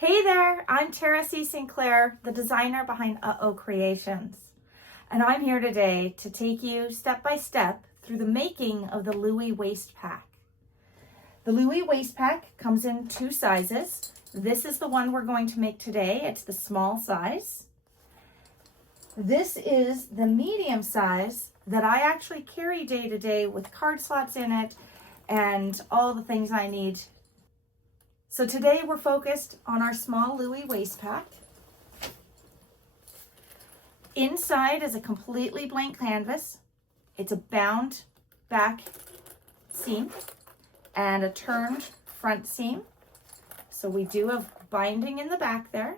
Hey there, I'm Tara C. Sinclair, the designer behind Creations. And I'm here today to take you step by step through the making of the Louie Waist Pack. The Louie Waist Pack comes in two sizes. This is the one we're going to make today. It's the small size. This is the medium size that I actually carry day to day with card slots in it and all the things I need. So today we're focused on our small Louie Waist Pack. Inside is a completely blank canvas. It's a bound back seam and a turned front seam. So we do have binding in the back there,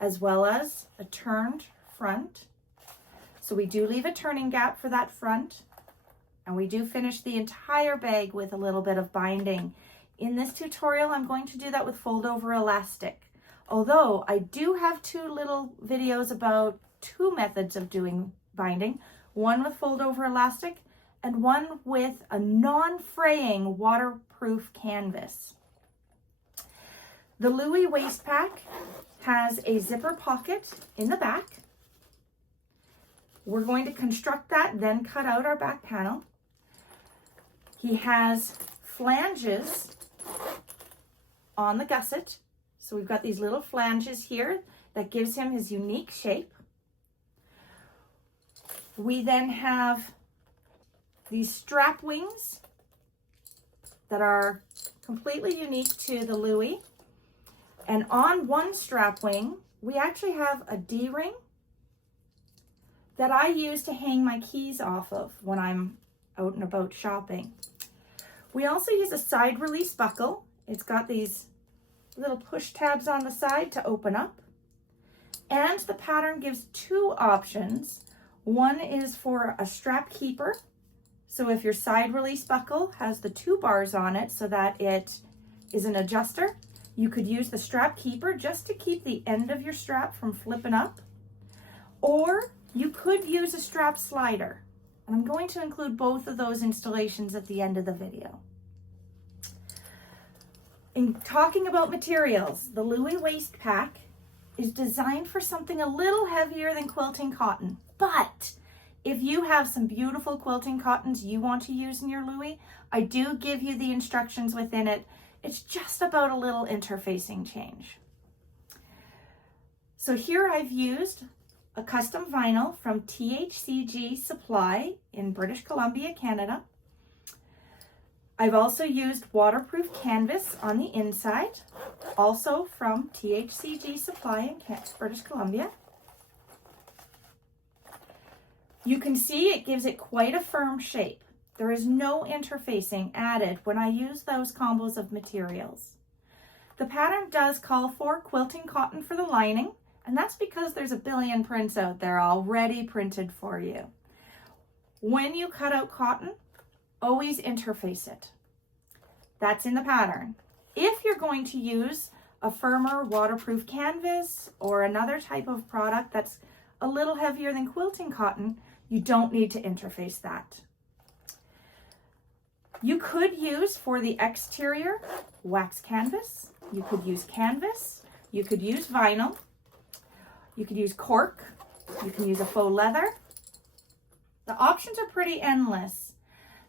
as well as a turned front. So we do leave a turning gap for that front, and we do finish the entire bag with a little bit of binding. In this tutorial, I'm going to do that with fold over elastic. Although I do have two little videos about two methods of doing binding, one with fold over elastic and one with a non-fraying waterproof canvas. The Louie Waist Pack has a zipper pocket in the back. We're going to construct that, then cut out our back panel. He has flanges on the gusset. So we've got these little flanges here that gives him his unique shape. We then have these strap wings that are completely unique to the Louie. And on one strap wing, we actually have a D-ring that I use to hang my keys off of when I'm out and about shopping. We also use a side release buckle. It's got these little push tabs on the side to open up. And the pattern gives two options. One is for a strap keeper. So if your side release buckle has the two bars on it so that it is an adjuster, you could use the strap keeper just to keep the end of your strap from flipping up. Or you could use a strap slider. And I'm going to include both of those installations at the end of the video. In talking about materials, the Louie Waist Pack is designed for something a little heavier than quilting cotton. But if you have some beautiful quilting cottons you want to use in your Louie, I do give you the instructions within it. It's just about a little interfacing change. So here I've used a custom vinyl from THCG Supply in British Columbia, Canada. I've also used waterproof canvas on the inside, also from THCG Supply in British Columbia. You can see it gives it quite a firm shape. There is no interfacing added when I use those combos of materials. The pattern does call for quilting cotton for the lining, and that's because there's a billion prints out there already printed for you. When you cut out cotton, always interface it. That's in the pattern. If you're going to use a firmer waterproof canvas or another type of product that's a little heavier than quilting cotton, you don't need to interface that. You could use for the exterior wax canvas. You could use canvas. You could use vinyl. You could use cork. You can use a faux leather. The options are pretty endless.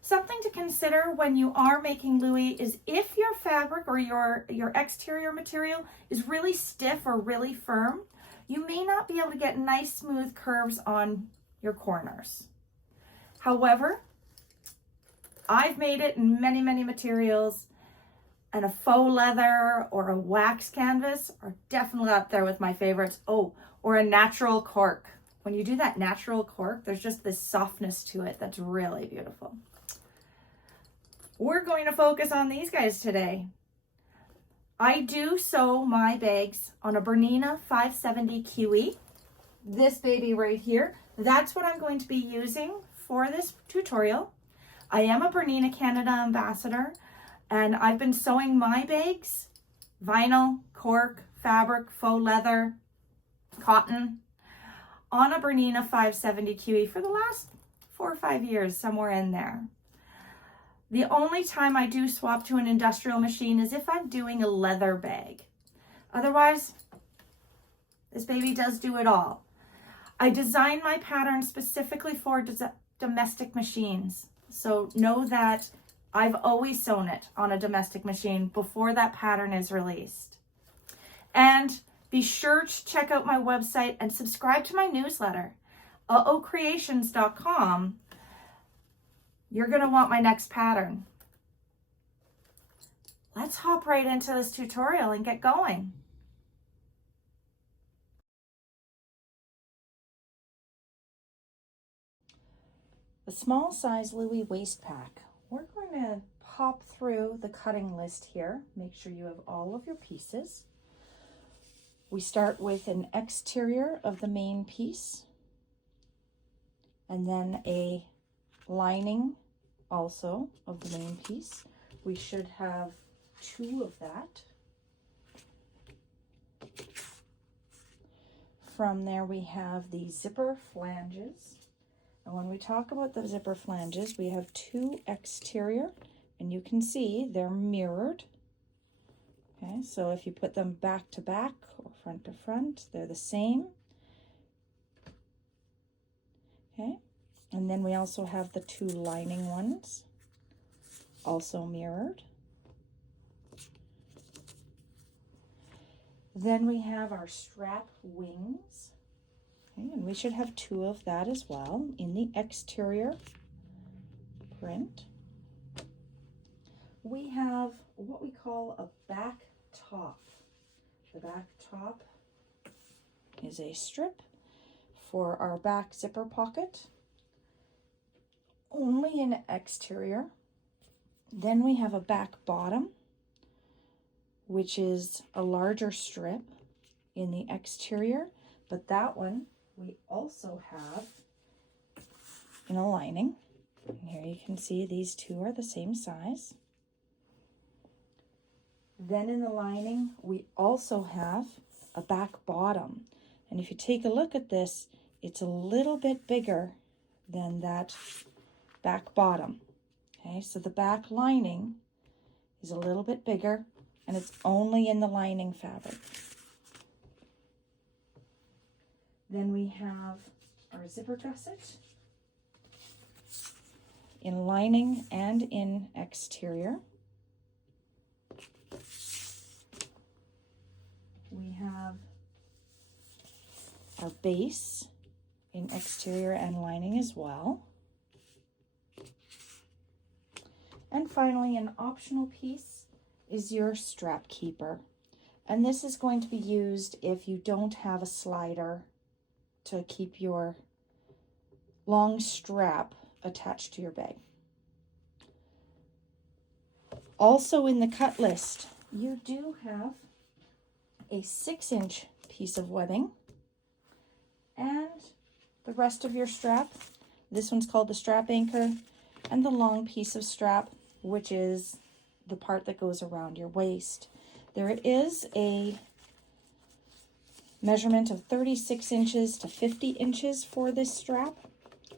Something to consider when you are making Louie is if your fabric or your exterior material is really stiff or really firm, you may not be able to get nice smooth curves on your corners. However, I've made it in many, many materials, and a faux leather or a wax canvas are definitely up there with my favorites. Oh, or a natural cork. When you do that natural cork, there's just this softness to it that's really beautiful. We're going to focus on these guys today. I do sew my bags on a Bernina 570 QE. This baby right here, that's what I'm going to be using for this tutorial. I am a Bernina Canada ambassador, and I've been sewing my bags, vinyl, cork, fabric, faux leather, cotton, on a Bernina 570 QE for the last 4 or 5 years, somewhere in there. The only time I do swap to an industrial machine is if I'm doing a leather bag. Otherwise, this baby does do it all. I designed my pattern specifically for domestic machines. So know that I've always sewn it on a domestic machine before that pattern is released. And be sure to check out my website and subscribe to my newsletter, creations.com. You're going to want my next pattern. Let's hop right into this tutorial and get going. The small size Louie Waist Pack. We're going to pop through the cutting list here. Make sure you have all of your pieces. We start with an exterior of the main piece and then a lining also of the main piece. We should have 2 of that. From there we have the zipper flanges. And when we talk about the zipper flanges, we have 2 exterior, and you can see they're mirrored. Okay, so if you put them back to back or front to front, they're the same. Okay, and then we also have the 2 lining ones, also mirrored. Then we have our strap wings. Okay, and we should have 2 of that as well in the exterior print. We have what we call a back top. The back top is a strip for our back zipper pocket, only in exterior. Then we have a back bottom, which is a larger strip in the exterior, but that one we also have in a lining. And here you can see these 2 are the same size. Then in the lining, we also have a back bottom. And if you take a look at this, it's a little bit bigger than that back bottom. Okay, so the back lining is a little bit bigger, and it's only in the lining fabric. Then we have our zipper gusset in lining and in exterior. We have our base in exterior and lining as well. And finally, an optional piece is your strap keeper. And this is going to be used if you don't have a slider to keep your long strap attached to your bag. Also in the cut list, you do have a 6-inch piece of webbing and the rest of your strap. This one's called the strap anchor, and the long piece of strap, which is the part that goes around your waist. There is a measurement of 36 inches to 50 inches for this strap,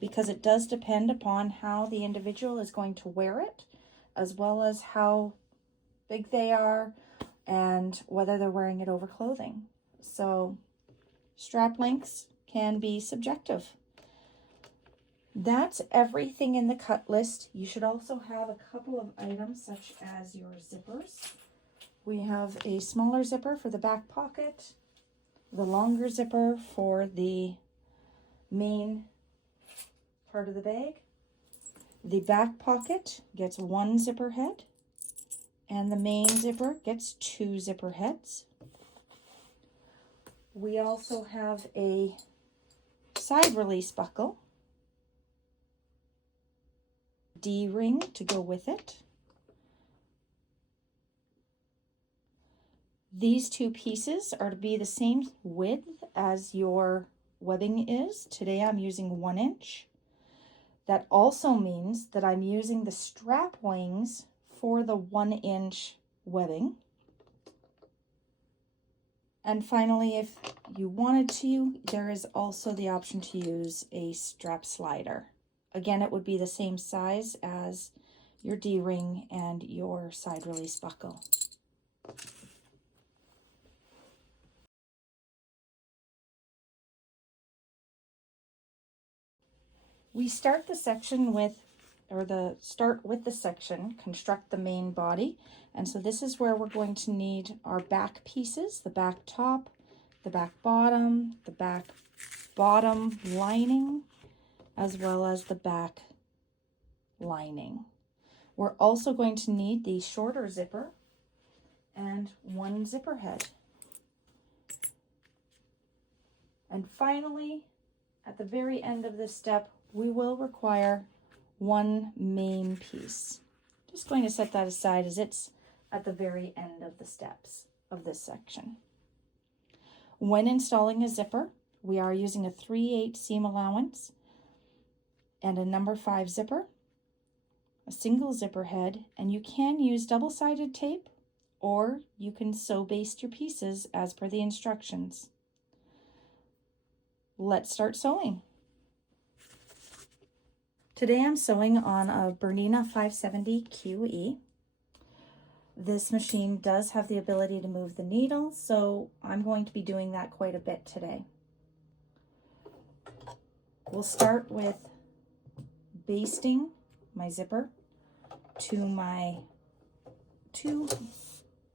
because it does depend upon how the individual is going to wear it, as well as how big they are and whether they're wearing it over clothing. So strap lengths can be subjective. That's everything in the cut list. You should also have a couple of items such as your zippers. We have a smaller zipper for the back pocket, the longer zipper for the main part of the bag. The back pocket gets 1 zipper head, and the main zipper gets 2 zipper heads. We also have a side release buckle, D-ring to go with it. These 2 pieces are to be the same width as your webbing is. Today I'm using 1 inch. That also means that I'm using the strap wings for the 1 inch webbing. And finally, if you wanted to, there is also the option to use a strap slider. Again, it would be the same size as your D-ring and your side release buckle. We start the section with, start with the section, construct the main body. And so this is where we're going to need our back pieces, the back top, the back bottom lining, as well as the back lining. We're also going to need the shorter zipper and one zipper head. And finally, at the very end of this step, we will require one main piece. Just going to set that aside as it's at the very end of the steps of this section. When installing a zipper, we are using a 3/8 seam allowance and a number 5 zipper, a single zipper head, and you can use double-sided tape or you can sew baste your pieces as per the instructions. Let's start sewing. Today I'm sewing on a Bernina 570 QE. This machine does have the ability to move the needle, so I'm going to be doing that quite a bit today. We'll start with basting my zipper to my 2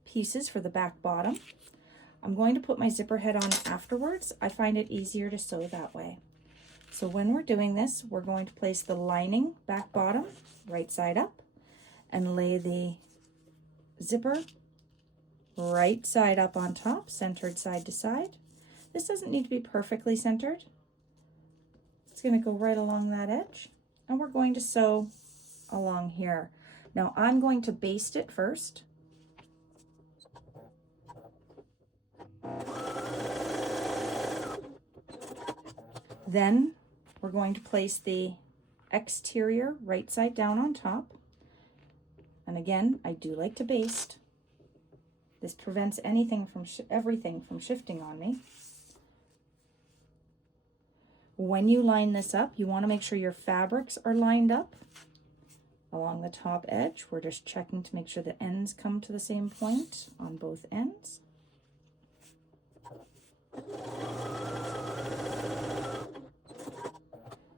pieces for the back bottom. I'm going to put my zipper head on afterwards. I find it easier to sew that way. So when we're doing this, we're going to place the lining back bottom, right side up, and lay the zipper right side up on top, centered side to side. This doesn't need to be perfectly centered. It's going to go right along that edge, and we're going to sew along here. Now I'm going to baste it first. Then we're going to place the exterior right side down on top. And again, I do like to baste. This prevents everything from shifting on me. When you line this up, you want to make sure your fabrics are lined up along the top edge. We're just checking to make sure the ends come to the same point on both ends.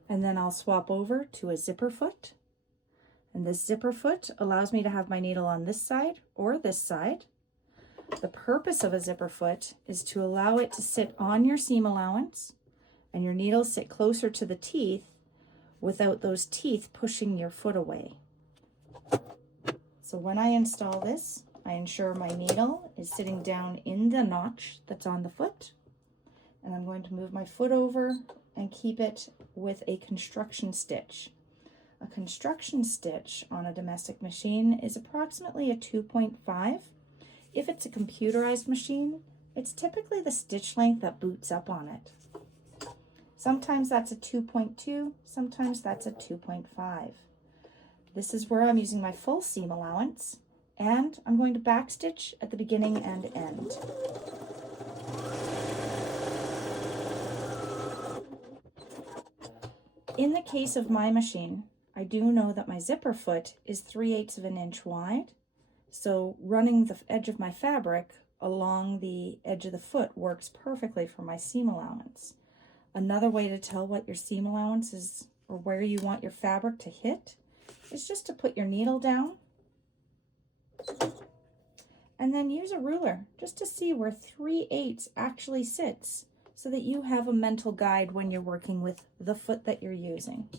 And then I'll swap over to a zipper foot. And this zipper foot allows me to have my needle on this side or this side. The purpose of a zipper foot is to allow it to sit on your seam allowance and your needle sit closer to the teeth without those teeth pushing your foot away. So when I install this, I ensure my needle is sitting down in the notch that's on the foot. And I'm going to move my foot over and keep it with a construction stitch. A construction stitch on a domestic machine is approximately a 2.5. If it's a computerized machine, it's typically the stitch length that boots up on it. Sometimes that's a 2.2, sometimes that's a 2.5. This is where I'm using my full seam allowance, and I'm going to backstitch at the beginning and end. In the case of my machine, I do know that my zipper foot is 3/8 of an inch wide, so running the edge of my fabric along the edge of the foot works perfectly for my seam allowance. Another way to tell what your seam allowance is or where you want your fabric to hit is just to put your needle down and then use a ruler just to see where 3/8 actually sits, so that you have a mental guide when you're working with the foot that you're using.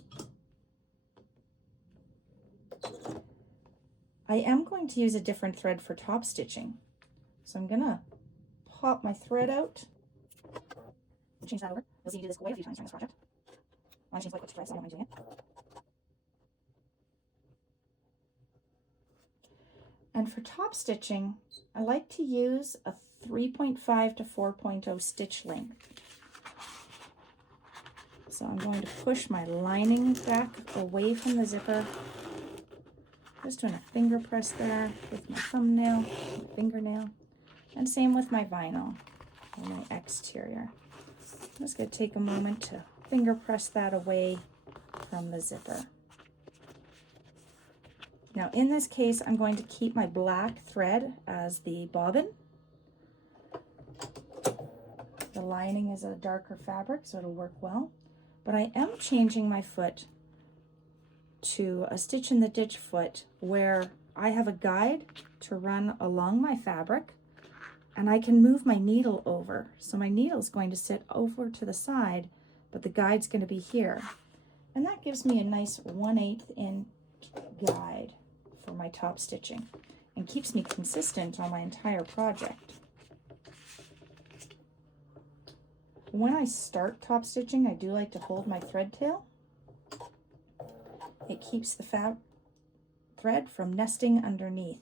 I am going to use a different thread for top stitching. So I'm gonna pop my thread out. Change that over. You'll see me do this quite a few times during this project. I want to change quite quick threads, so I don't mind doing it. And for top stitching, I like to use a 3.5 to 4.0 stitch length. So I'm going to push my lining back away from the zipper. Just doing a finger press there with my thumbnail, my fingernail, and same with my vinyl or my exterior. I'm just going to take a moment to finger press that away from the zipper. Now in this case, I'm going to keep my black thread as the bobbin. The lining is a darker fabric, so it'll work well. But I am changing my foot to a stitch in the ditch foot where I have a guide to run along my fabric, and I can move my needle over. So my needle is going to sit over to the side, but the guide's going to be here. And that gives me a nice 1/8 inch guide for my top stitching and keeps me consistent on my entire project. When I start top stitching, I do like to hold my thread tail. It keeps the thread from nesting underneath.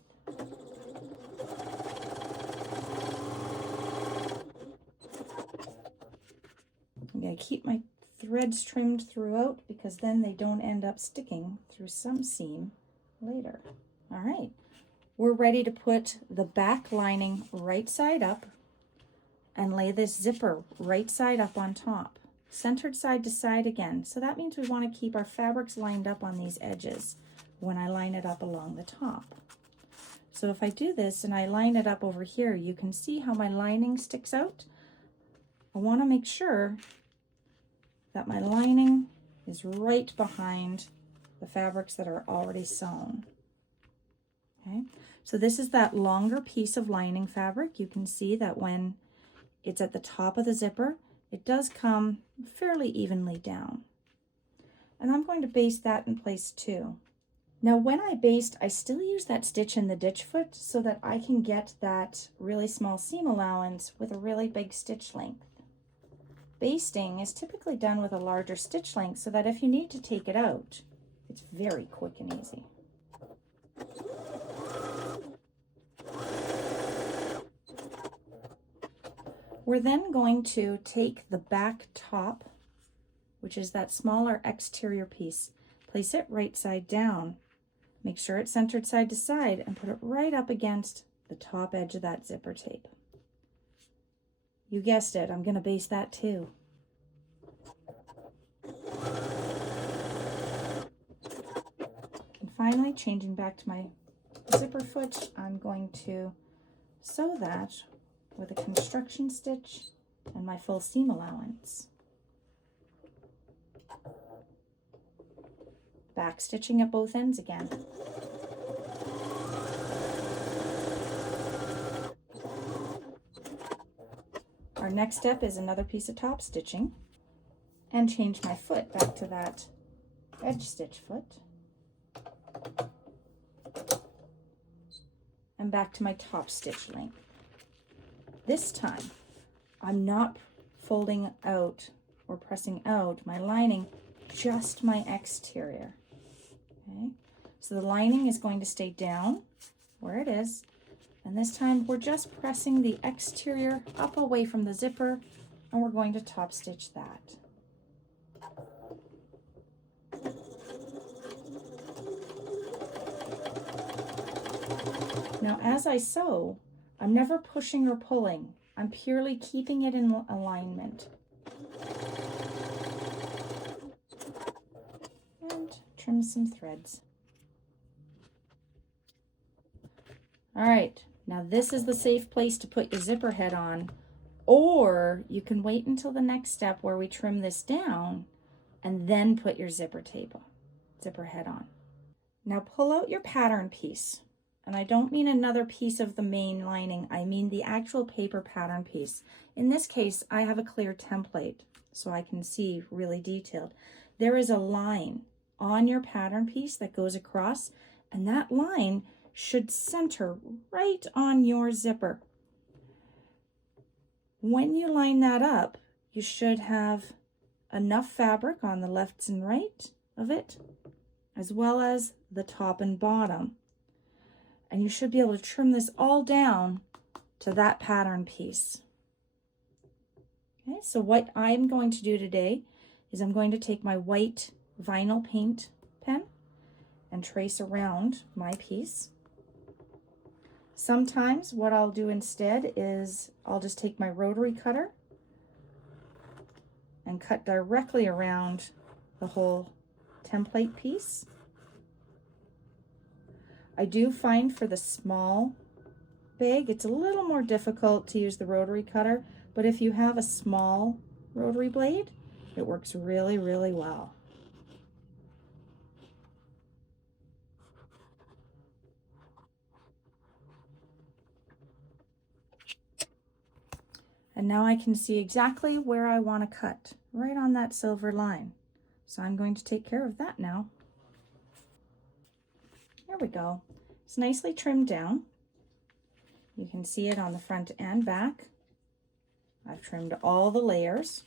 I'm going to keep my threads trimmed throughout because then they don't end up sticking through some seam later. All right, we're ready to put the back lining right side up and lay this zipper right side up on top, centered side to side again. So that means we want to keep our fabrics lined up on these edges when I line it up along the top. So if I do this and I line it up over here, you can see how my lining sticks out. I want to make sure that my lining is right behind the fabrics that are already sewn. Okay, so this is that longer piece of lining fabric. You can see that when it's at the top of the zipper, it does come fairly evenly down. And I'm going to baste that in place too. Now when I baste, I still use that stitch in the ditch foot so that I can get that really small seam allowance with a really big stitch length. Basting is typically done with a larger stitch length so that if you need to take it out, it's very quick and easy. We're then going to take the back top, which is that smaller exterior piece, place it right side down, make sure it's centered side to side, and put it right up against the top edge of that zipper tape. You guessed it, I'm going to baste that too. And finally, changing back to my zipper foot, I'm going to sew that with a construction stitch and my full seam allowance. Back stitching at both ends again. Our next step is another piece of top stitching and change my foot back to that edge stitch foot and back to my top stitch length. This time, I'm not folding out or pressing out my lining, just my exterior. Okay, so the lining is going to stay down where it is, and this time we're just pressing the exterior up away from the zipper, and we're going to top stitch that. Now as I sew, I'm never pushing or pulling. I'm purely keeping it in alignment. And trim some threads. All right, now this is the safe place to put your zipper head on, or you can wait until the next step where we trim this down and then put your zipper head on. Now pull out your pattern piece. And I don't mean another piece of the main lining, I mean the actual paper pattern piece. In this case, I have a clear template, so I can see really detailed. There is a line on your pattern piece that goes across, and that line should center right on your zipper. When you line that up, you should have enough fabric on the left and right of it, as well as the top and bottom. And you should be able to trim this all down to that pattern piece. Okay, so what I'm going to do today is I'm going to take my white vinyl paint pen and trace around my piece. Sometimes what I'll do instead is I'll just take my rotary cutter and cut directly around the whole template piece. I do find for the small bag, it's a little more difficult to use the rotary cutter, but if you have a small rotary blade, it works really, really well. And now I can see exactly where I want to cut, right on that silver line. So I'm going to take care of that now. There we go. It's nicely trimmed down. You can see it on the front and back. I've trimmed all the layers.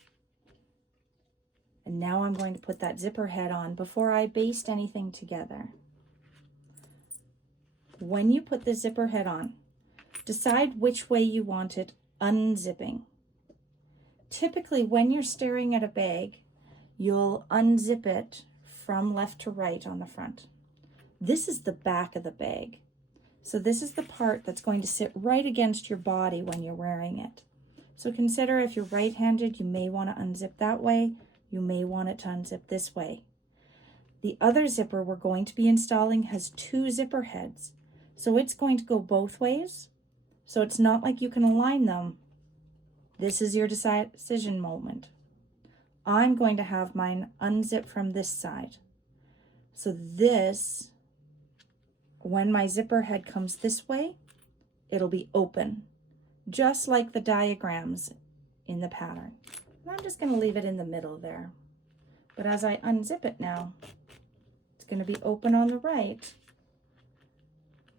And now I'm going to put that zipper head on before I baste anything together. When you put the zipper head on, decide which way you want it unzipping. Typically, when you're staring at a bag, you'll unzip it from left to right on the front. This is the back of the bag. So this is the part that's going to sit right against your body when you're wearing it. So consider if you're right-handed, you may want to unzip that way. You may want it to unzip this way. The other zipper we're going to be installing has 2 zipper heads. So it's going to go both ways. So it's not like you can align them. This is your decision moment. I'm going to have mine unzip from this side. So this, when my zipper head comes this way, it'll be open, just like the diagrams in the pattern. And I'm just going to leave it in the middle there. But as I unzip it now, it's going to be open on the right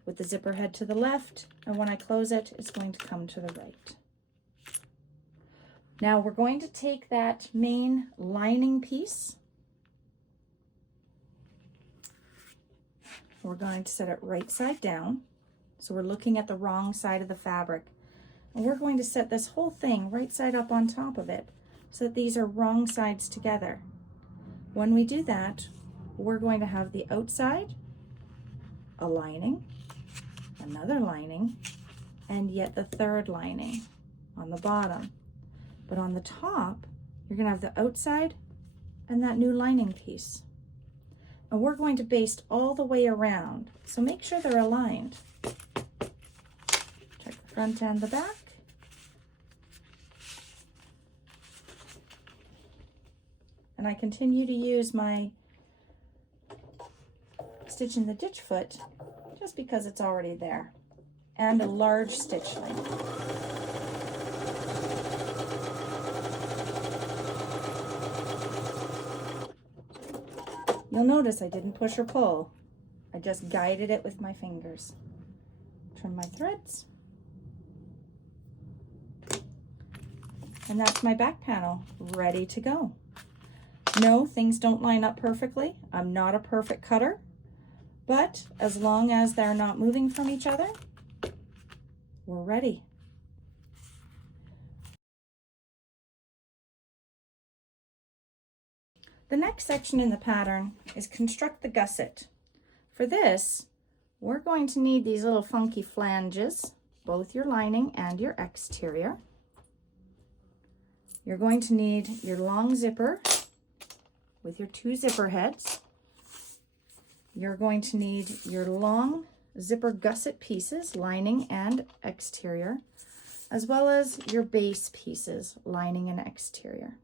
with the zipper head to the left, and when I close it, it's going to come to the right. Now we're going to take that main lining piece. We're going to set it right side down. So we're looking at the wrong side of the fabric. And we're going to set this whole thing right side up on top of it so that these are wrong sides together. When we do that, we're going to have the outside, a lining, another lining, and yet the third lining on the bottom. But on the top, you're going to have the outside and that new lining piece. And we're going to baste all the way around. So make sure they're aligned. Check the front and the back. And I continue to use my stitch in the ditch foot just because it's already there. And a large stitch length. You'll notice I didn't push or pull. I just guided it with my fingers. Trim my threads. And that's my back panel ready to go. No, things don't line up perfectly. I'm not a perfect cutter, but as long as they're not moving from each other, we're ready. The next section in the pattern is construct the gusset. For this, we're going to need these little funky flanges, both your lining and your exterior. You're going to need your long zipper with your 2 zipper heads. You're going to need your long zipper gusset pieces, lining and exterior, as well as your base pieces, lining and exterior.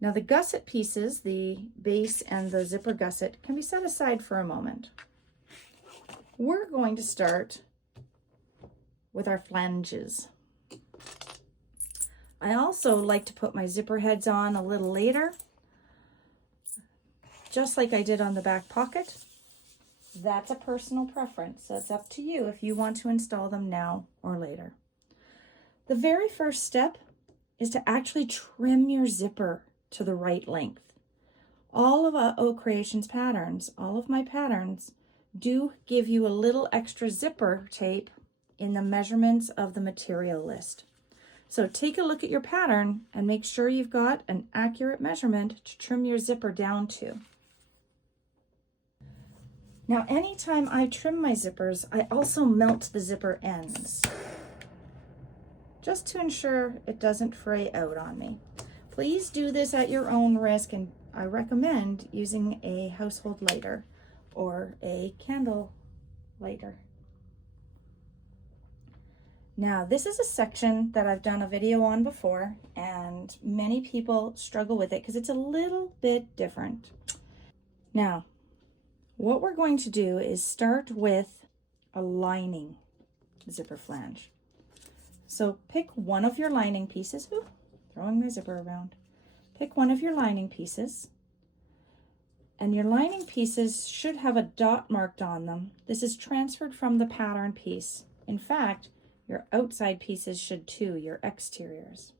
Now the gusset pieces, the base and the zipper gusset, can be set aside for a moment. We're going to start with our flanges. I also like to put my zipper heads on a little later, just like I did on the back pocket. That's a personal preference, so it's up to you if you want to install them now or later. The very first step is to actually trim your zipper to the right length. All of O Creations patterns, all of my patterns, do give you a little extra zipper tape in the measurements of the material list. So take a look at your pattern and make sure you've got an accurate measurement to trim your zipper down to. Now, anytime I trim my zippers, I also melt the zipper ends, just to ensure it doesn't fray out on me. Please do this at your own risk, and I recommend using a household lighter or a candle lighter. Now, this is a section that I've done a video on before, and many people struggle with it because it's a little bit different. Now, what we're going to do is start with a lining zipper flange. So pick one of your lining pieces. Ooh, throwing my zipper around. Pick one of your lining pieces. And your lining pieces should have a dot marked on them. This is transferred from the pattern piece. In fact, your outside pieces should too, your exteriors.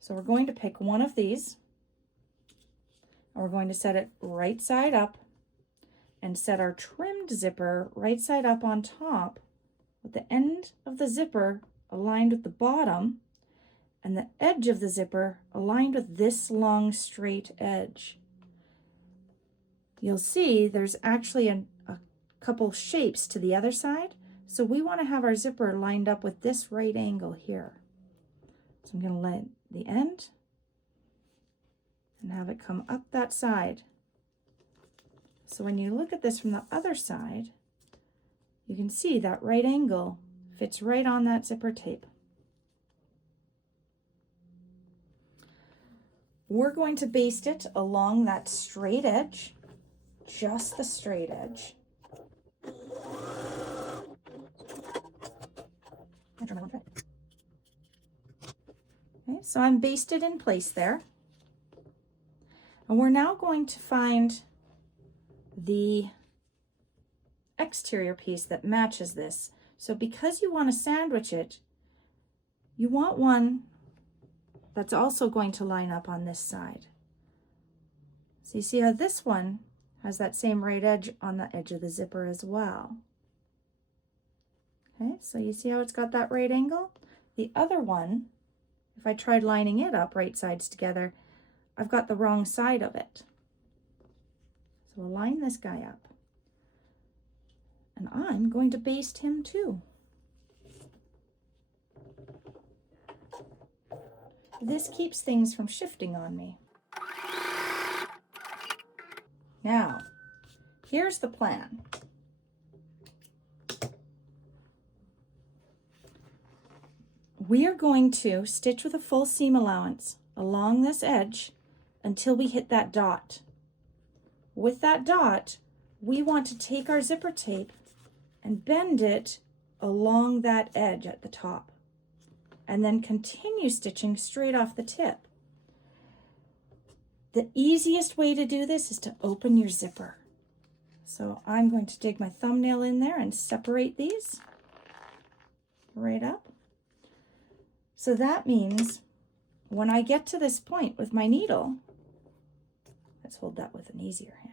So we're going to pick one of these, and we're going to set it right side up and set our trimmed zipper right side up on top with the end of the zipper aligned with the bottom and the edge of the zipper aligned with this long straight edge. You'll see there's actually a couple shapes to the other side, so we want to have our zipper lined up with this right angle here. So I'm going to let the end and have it come up that side. So when you look at this from the other side, you can see that right angle fits right on that zipper tape. We're going to baste it along that straight edge, just the straight edge. Okay, so I'm basted in place there. And we're now going to find the exterior piece that matches this. So because you want to sandwich it, you want one that's also going to line up on this side. So you see how this one has that same right edge on the edge of the zipper as well. Okay, so you see how it's got that right angle? The other one, if I tried lining it up right sides together, I've got the wrong side of it. So we'll line this guy up. And I'm going to baste him too. This keeps things from shifting on me. Now, here's the plan. We are going to stitch with a full seam allowance along this edge until we hit that dot. With that dot, we want to take our zipper tape and bend it along that edge at the top, and then continue stitching straight off the tip. The easiest way to do this is to open your zipper. So I'm going to dig my thumbnail in there and separate these right up. So that means when I get to this point with my needle, let's hold that with an easier hand.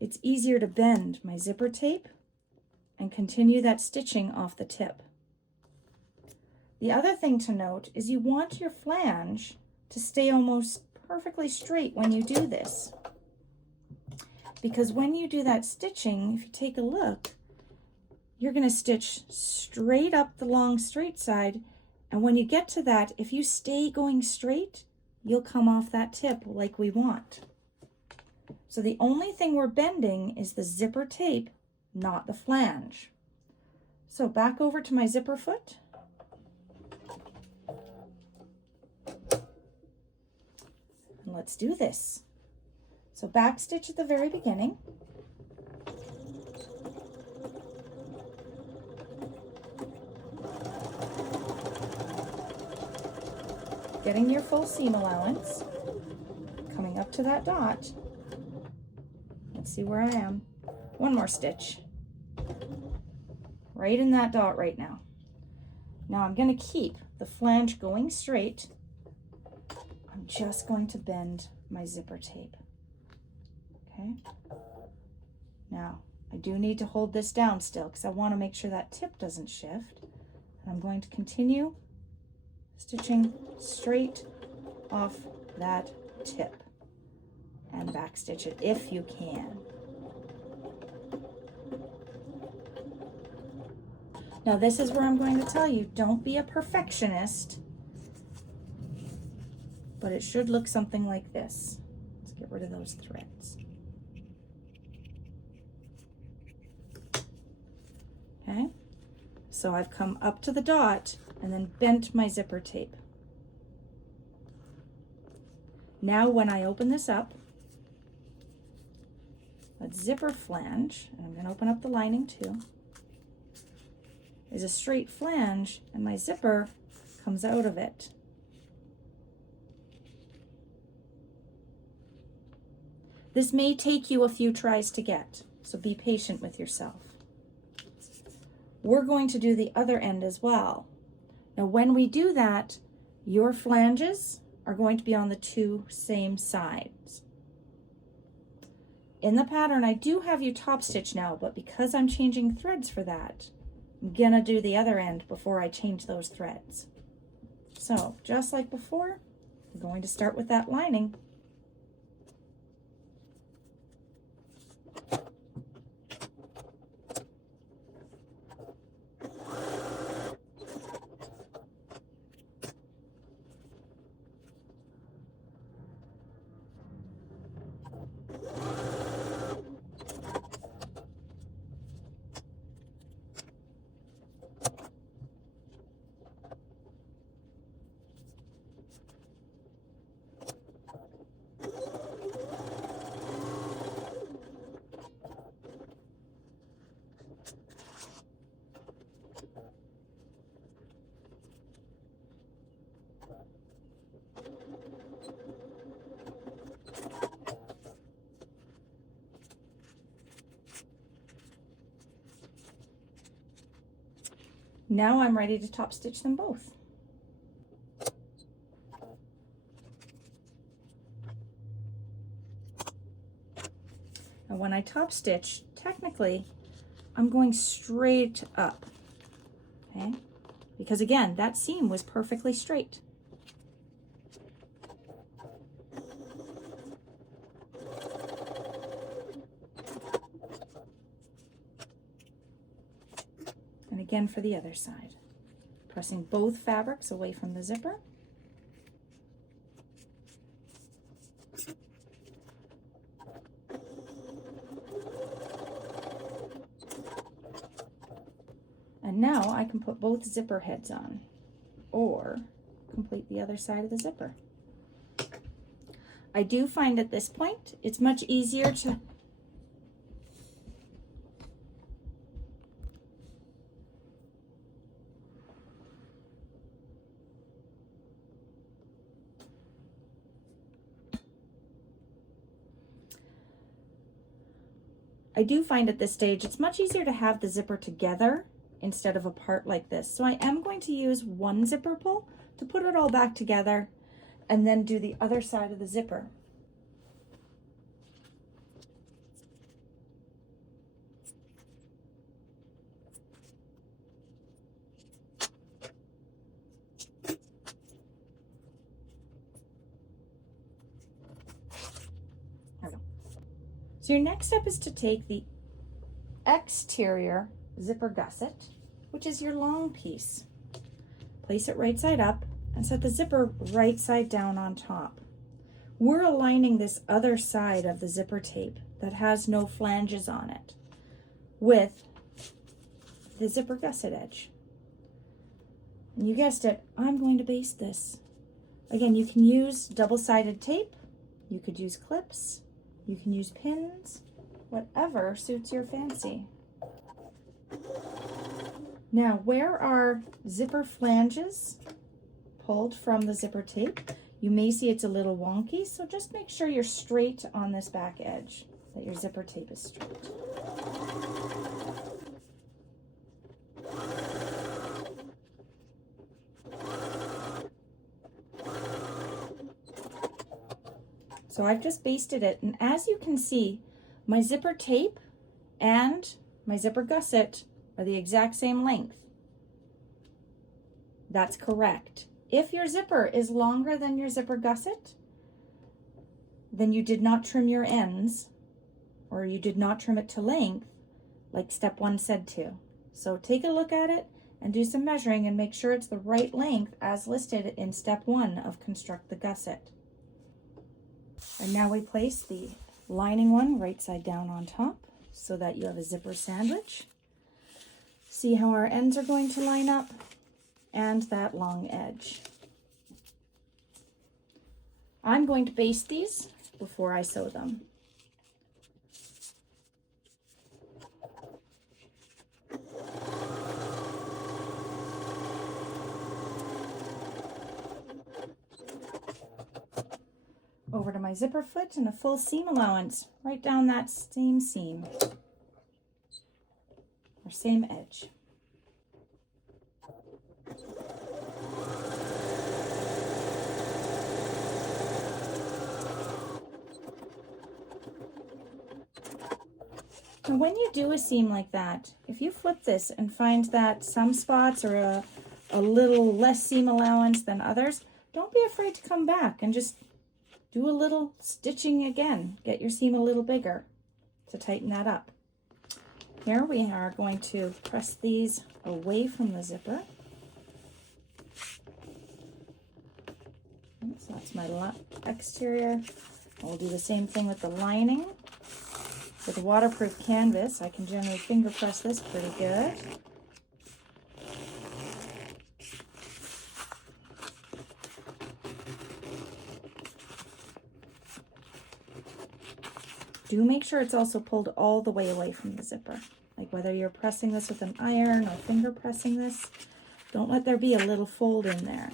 It's easier to bend my zipper tape and continue that stitching off the tip. The other thing to note is you want your flange to stay almost perfectly straight when you do this. Because when you do that stitching, if you take a look, you're going to stitch straight up the long straight side, and when you get to that, if you stay going straight, you'll come off that tip like we want. So the only thing we're bending is the zipper tape, not the flange. So back over to my zipper foot. And let's do this. So back stitch at the very beginning. Getting your full seam allowance, coming up to that dot. Let's see where I am. One more stitch. Right in that dot right now. Now I'm going to keep the flange going straight. I'm just going to bend my zipper tape. Okay. Now I do need to hold this down still because I want to make sure that tip doesn't shift. And I'm going to continue stitching straight off that tip and back stitch it if you can. Now this is where I'm going to tell you, don't be a perfectionist, but it should look something like this. Let's get rid of those threads. Okay, so I've come up to the dot and then bent my zipper tape. Now when I open this up, let's zipper flange, and I'm going to open up the lining too. is a straight flange and my zipper comes out of it. This may take you a few tries to get, so be patient with yourself. We're going to do the other end as well. Now when we do that, your flanges are going to be on the two same sides. In the pattern, I do have you top stitch now, but because I'm changing threads for that, I'm gonna do the other end before I change those threads. So just like before, I'm going to start with that lining. Now I'm ready to top stitch them both. And when I top stitch, technically, I'm going straight up, okay? Because again, that seam was perfectly straight. And again for the other side. Pressing both fabrics away from the zipper. And now I can put both zipper heads on, or complete the other side of the zipper. I do find at this point, it's much easier to it's much easier to have the zipper together instead of apart like this. So I am going to use one zipper pull to put it all back together and then do the other side of the zipper. There we go. So your next step is to take the exterior zipper gusset, which is your long piece. Place it right side up and set the zipper right side down on top. We're aligning this other side of the zipper tape that has no flanges on it with the zipper gusset edge. And you guessed it, I'm going to baste this. Again, you can use double-sided tape, you could use clips, you can use pins, whatever suits your fancy. Now, where our zipper flanges pulled from the zipper tape, you may see it's a little wonky, so just make sure you're straight on this back edge, that your zipper tape is straight. So I've just basted it, and as you can see, my zipper tape and my zipper gusset are the exact same length. That's correct. If your zipper is longer than your zipper gusset, then you did not trim your ends, or you did not trim it to length, like step 1 said to. So take a look at it and do some measuring and make sure it's the right length as listed in step 1 of construct the gusset. And now we place the lining one right side down on top so that you have a zipper sandwich. See how our ends are going to line up and that long edge. I'm going to baste these before I sew them. over to my zipper foot and a full seam allowance right down that same seam or same edge. Now when you do a seam like that, if you flip this and find that some spots are a little less seam allowance than others, don't be afraid to come back and just do a little stitching again. Get your seam a little bigger to tighten that up. Here we are going to press these away from the zipper. So that's my exterior. We'll do the same thing with the lining. With waterproof canvas, I can generally finger press this pretty good. Do make sure it's also pulled all the way away from the zipper. Like whether you're pressing this with an iron or finger pressing this, don't let there be a little fold in there.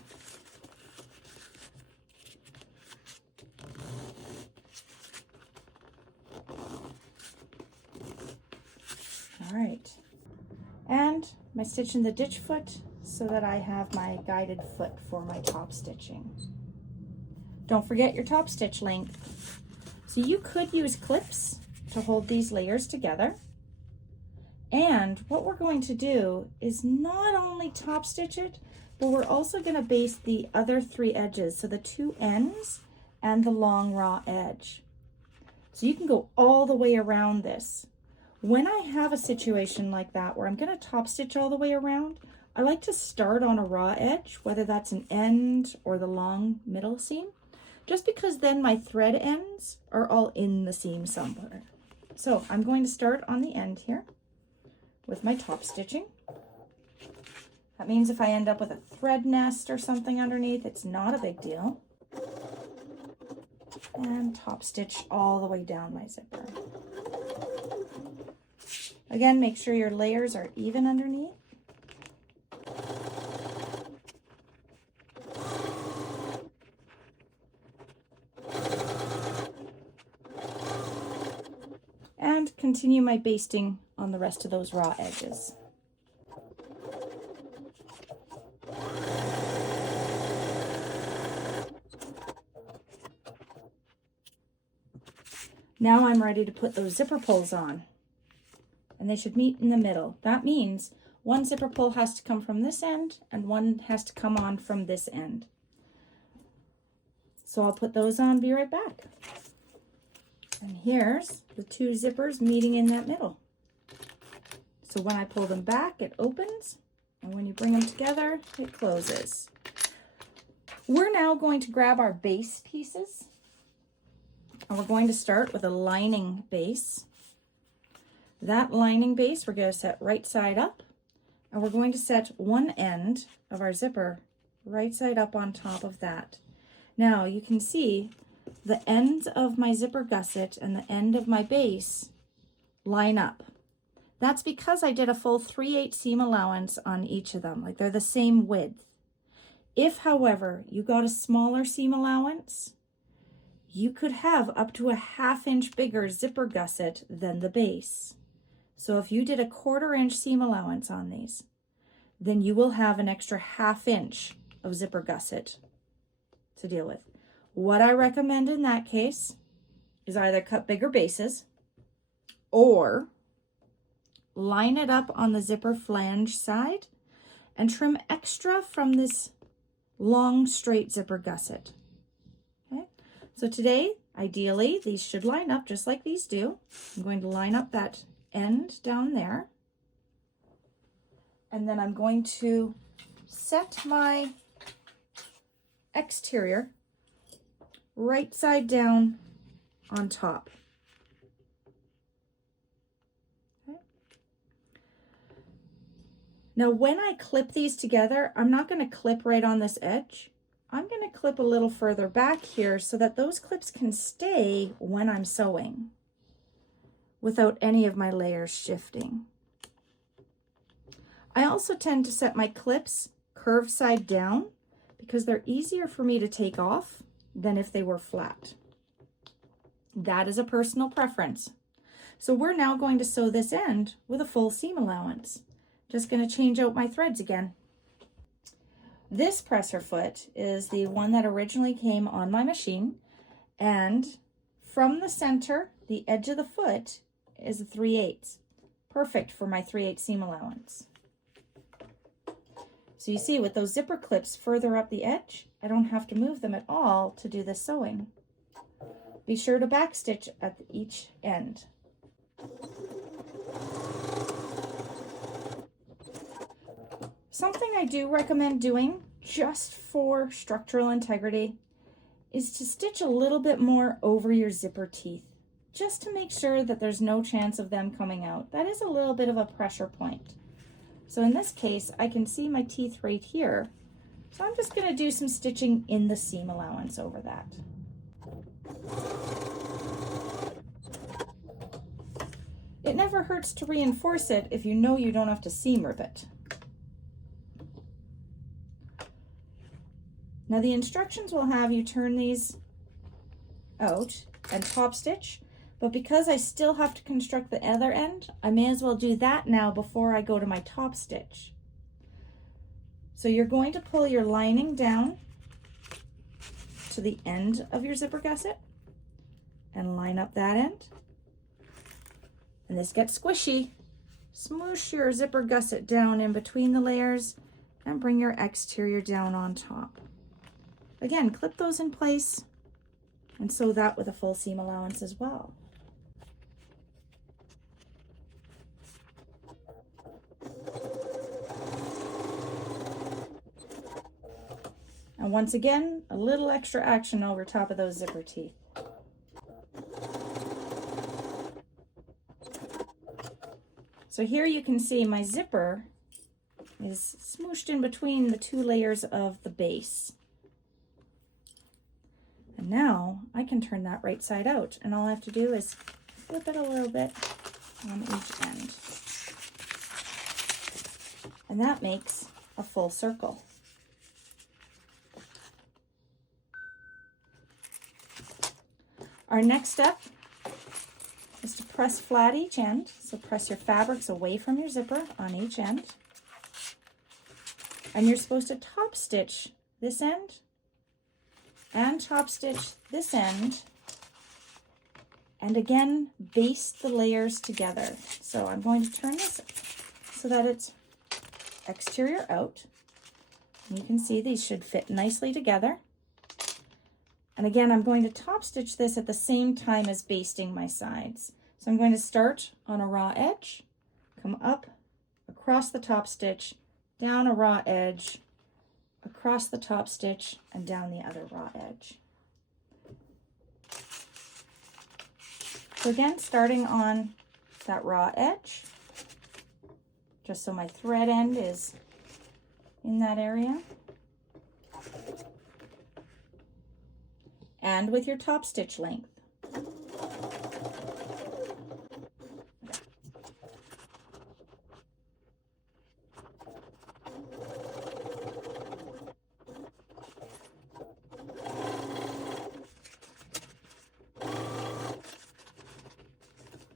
All right, and my stitch in the ditch foot so that I have my guided foot for my top stitching. Don't forget your top stitch length. So you could use clips to hold these layers together. And what we're going to do is not only top stitch it, but we're also going to baste the other 3 edges, so the 2 ends and the long raw edge. So you can go all the way around this. When I have a situation like that where I'm going to top stitch all the way around, I like to start on a raw edge, whether that's an end or the long middle seam, just because then my thread ends are all in the seam somewhere. So I'm going to start on the end here with my top stitching. That means if I end up with a thread nest or something underneath, it's not a big deal. And top stitch all the way down my zipper. Again, make sure your layers are even underneath. And continue my basting on the rest of those raw edges. Now I'm ready to put those zipper pulls on, and they should meet in the middle. That means one zipper pull has to come from this end and one has to come on from this end. So I'll put those on, be right back. And here's the 2 zippers meeting in that middle. So when I pull them back, it opens, and when you bring them together, it closes. We're now going to grab our base pieces, and we're going to start with a lining base. That lining base we're going to set right side up, and we're going to set one end of our zipper right side up on top of that. Now you can see the ends of my zipper gusset and the end of my base line up. That's because I did a full 3/8 seam allowance on each of them, like they're the same width. If, however, you got a smaller seam allowance, you could have up to a 1/2 inch bigger zipper gusset than the base. So if you did a 1/4 inch seam allowance on these, then you will have an extra 1/2 inch of zipper gusset to deal with. What I recommend in that case is either cut bigger bases or line it up on the zipper flange side and trim extra from this long straight zipper gusset. Okay, so today, ideally, these should line up just like these do. I'm going to line up that end down there, and then I'm going to set my exterior right side down on top. Okay. Now when I clip these together, I'm not going to clip right on this edge. I'm going to clip a little further back here so that those clips can stay when I'm sewing without any of my layers shifting. I also tend to set my clips curved side down because they're easier for me to take off than if they were flat. That is a personal preference. So we're now going to sew this end with a full seam allowance. Just going to change out my threads again. This presser foot is the one that originally came on my machine, and from the center, the edge of the foot is a 3/8. Perfect for my 3/8 seam allowance. So you see, with those zipper clips further up the edge, I don't have to move them at all to do this sewing. Be sure to backstitch at each end. Something I do recommend doing just for structural integrity is to stitch a little bit more over your zipper teeth, just to make sure that there's no chance of them coming out. That is a little bit of a pressure point. So in this case, I can see my teeth right here. So I'm just going to do some stitching in the seam allowance over that. It never hurts to reinforce it if you know you don't have to seam rip it. Now the instructions will have you turn these out and top stitch, but because I still have to construct the other end, I may as well do that now before I go to my top stitch. So you're going to pull your lining down to the end of your zipper gusset and line up that end. And this gets squishy. Smoosh your zipper gusset down in between the layers and bring your exterior down on top. Again, clip those in place and sew that with a full seam allowance as well. And once again, a little extra action over top of those zipper teeth. So here you can see my zipper is smooshed in between the two layers of the base. And now I can turn that right side out, and all I have to do is flip it a little bit on each end. And that makes a full circle. Our next step is to press flat each end. So press your fabrics away from your zipper on each end. And you're supposed to top stitch this end and top stitch this end, and again baste the layers together. So I'm going to turn this so that it's exterior out. And you can see these should fit nicely together. And again, I'm going to top stitch this at the same time as basting my sides. So I'm going to start on a raw edge, come up across the top stitch, down a raw edge, across the top stitch, and down the other raw edge. So again, starting on that raw edge, just so my thread end is in that area. And with your top stitch length.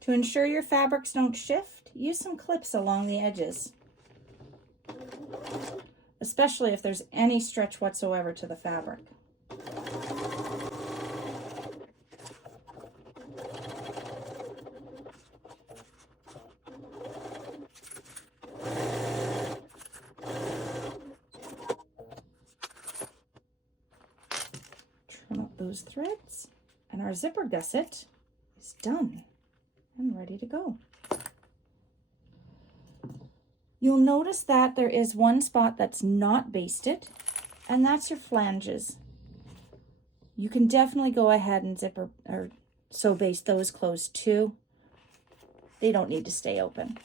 To ensure your fabrics don't shift, use some clips along the edges, especially if there's any stretch whatsoever to the fabric. Trim up those threads, and our zipper gusset is done and ready to go. You'll notice that there is one spot that's not basted, and that's your flanges. You can definitely go ahead and zipper or sew baste those closed too. They don't need to stay open.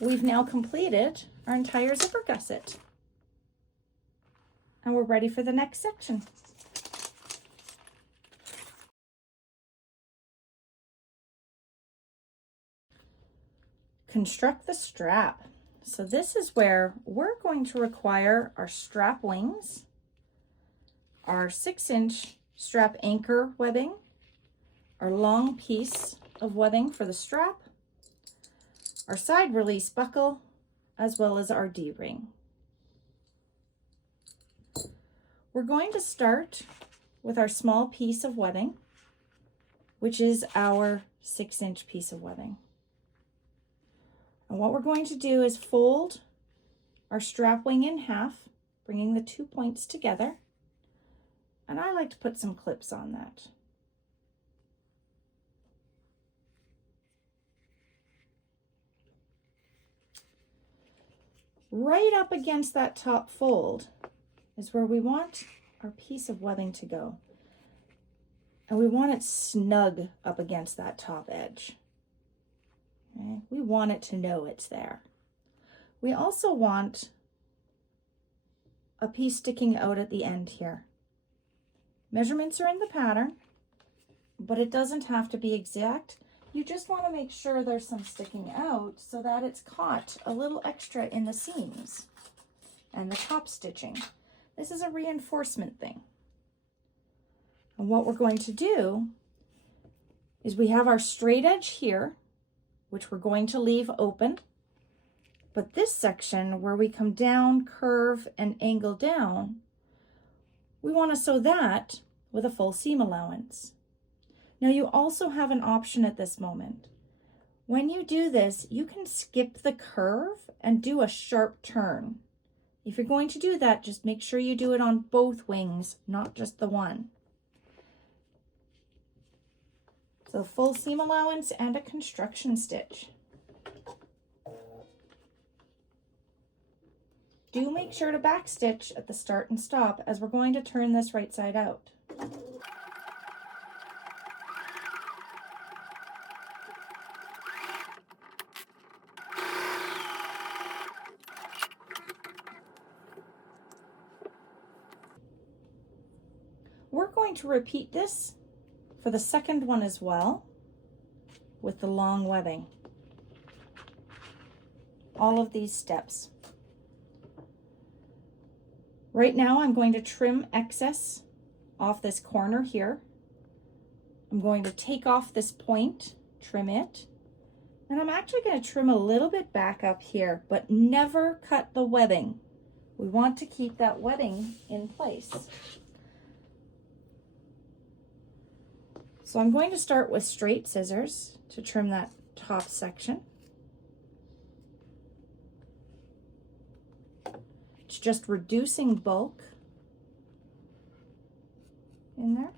We've now completed our entire zipper gusset, and we're ready for the next section. construct the strap. So this is where we're going to require our strap wings, our 6-inch strap anchor webbing, our long piece of webbing for the strap, our side release buckle, as well as our D-ring. We're going to start with our small piece of webbing, which is our 6-inch piece of webbing. And what we're going to do is fold our strap wing in half, bringing the 2 points together. And I like to put some clips on that. Right up against that top fold is where we want our piece of webbing to go. And we want it snug up against that top edge. Okay? We want it to know it's there. We also want a piece sticking out at the end here. Measurements are in the pattern, but it doesn't have to be exact. You just want to make sure there's some sticking out so that it's caught a little extra in the seams and the top stitching. This is a reinforcement thing. And what we're going to do is we have our straight edge here, which we're going to leave open. But this section where we come down, curve, and angle down, we want to sew that with a full seam allowance. Now you also have an option at this moment. When you do this, you can skip the curve and do a sharp turn. If you're going to do that, just make sure you do it on both wings, not just the one. So full seam allowance and a construction stitch. Do make sure to back stitch at the start and stop as we're going to turn this right side out. We're going to repeat this for the second one as well with the long webbing. All of these steps. Right now I'm going to trim excess off this corner here. I'm going to take off this point, trim it, and I'm actually going to trim a little bit back up here, but never cut the webbing. We want to keep that webbing in place. So I'm going to start with straight scissors to trim that top section. It's just reducing bulk in there.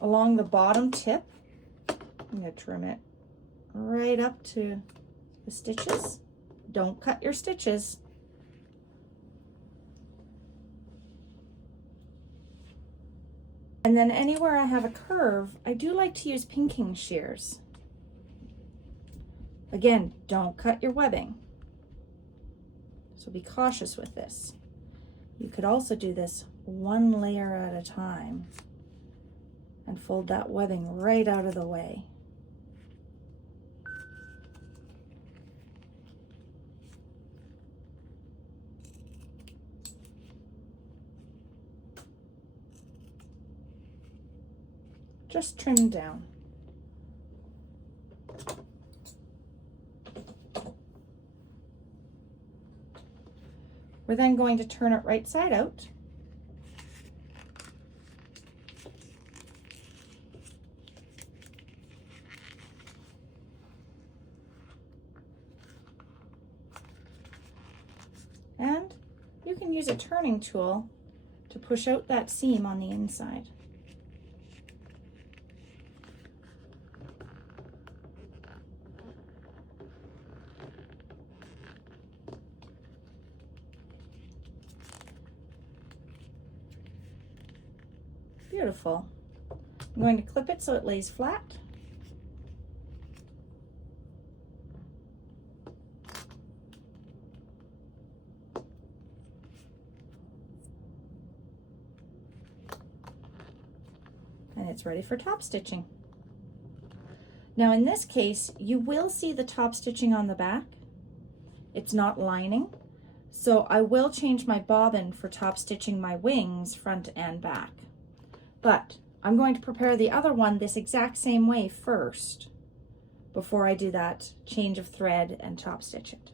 Along the bottom tip, I'm going to trim it right up to the stitches. Don't cut your stitches. And then anywhere I have a curve, I do like to use pinking shears. Again, don't cut your webbing. So be cautious with this. You could also do this one layer at a time and fold that webbing right out of the way. Just trim down. We're then going to turn it right side out. And you can use a turning tool to push out that seam on the inside. Beautiful. I'm going to clip it so it lays flat. And it's ready for top stitching. Now in this case, you will see the top stitching on the back. It's not lining. So I will change my bobbin for top stitching my wings front and back. But I'm going to prepare the other one this exact same way first before I do that change of thread and top stitch it.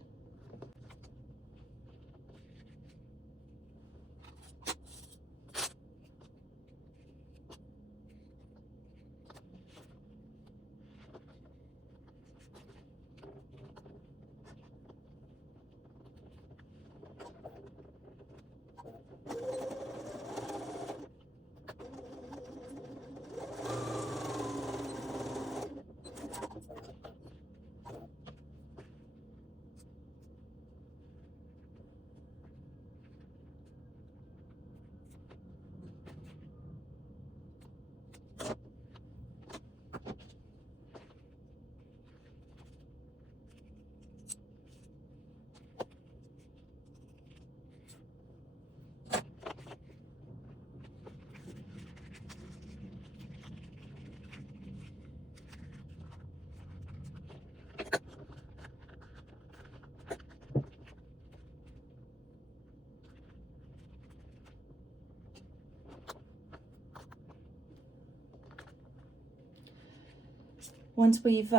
Once we've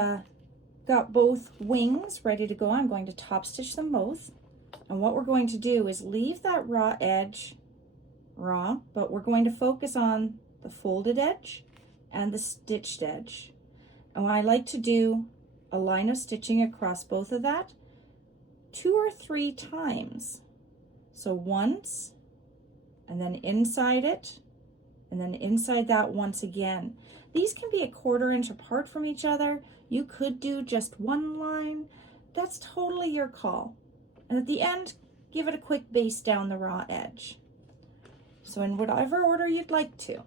got both wings ready to go, I'm going to top stitch them both. And what we're going to do is leave that raw edge raw, but we're going to focus on the folded edge and the stitched edge. And I like to do a line of stitching across both of that 2 or 3 times. So once, and then inside it, and then inside that once again. These can be a 1/4 inch apart from each other. You could do just one line. That's totally your call. And at the end, give it a quick base down the raw edge. So in whatever order you'd like to.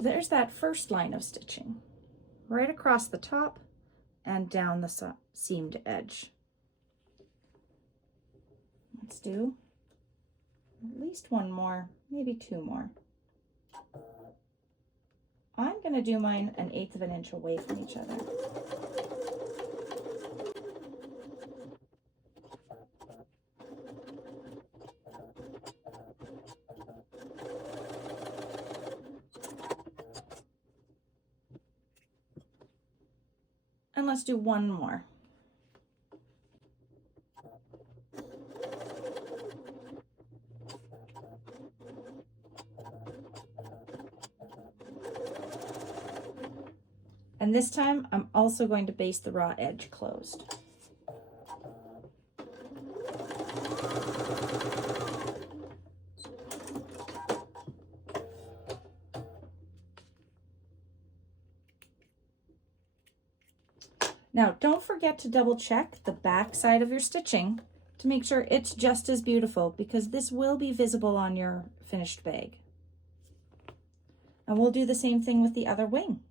There's that first line of stitching, right across the top and down the seamed edge. Let's do at least one more, maybe 2 more. I'm going to do mine 1/8 of an inch away from each other. And let's do one more. And this time I'm also going to base the raw edge closed. Now, don't forget to double check the back side of your stitching to make sure it's just as beautiful, because this will be visible on your finished bag. And we'll do the same thing with the other wing.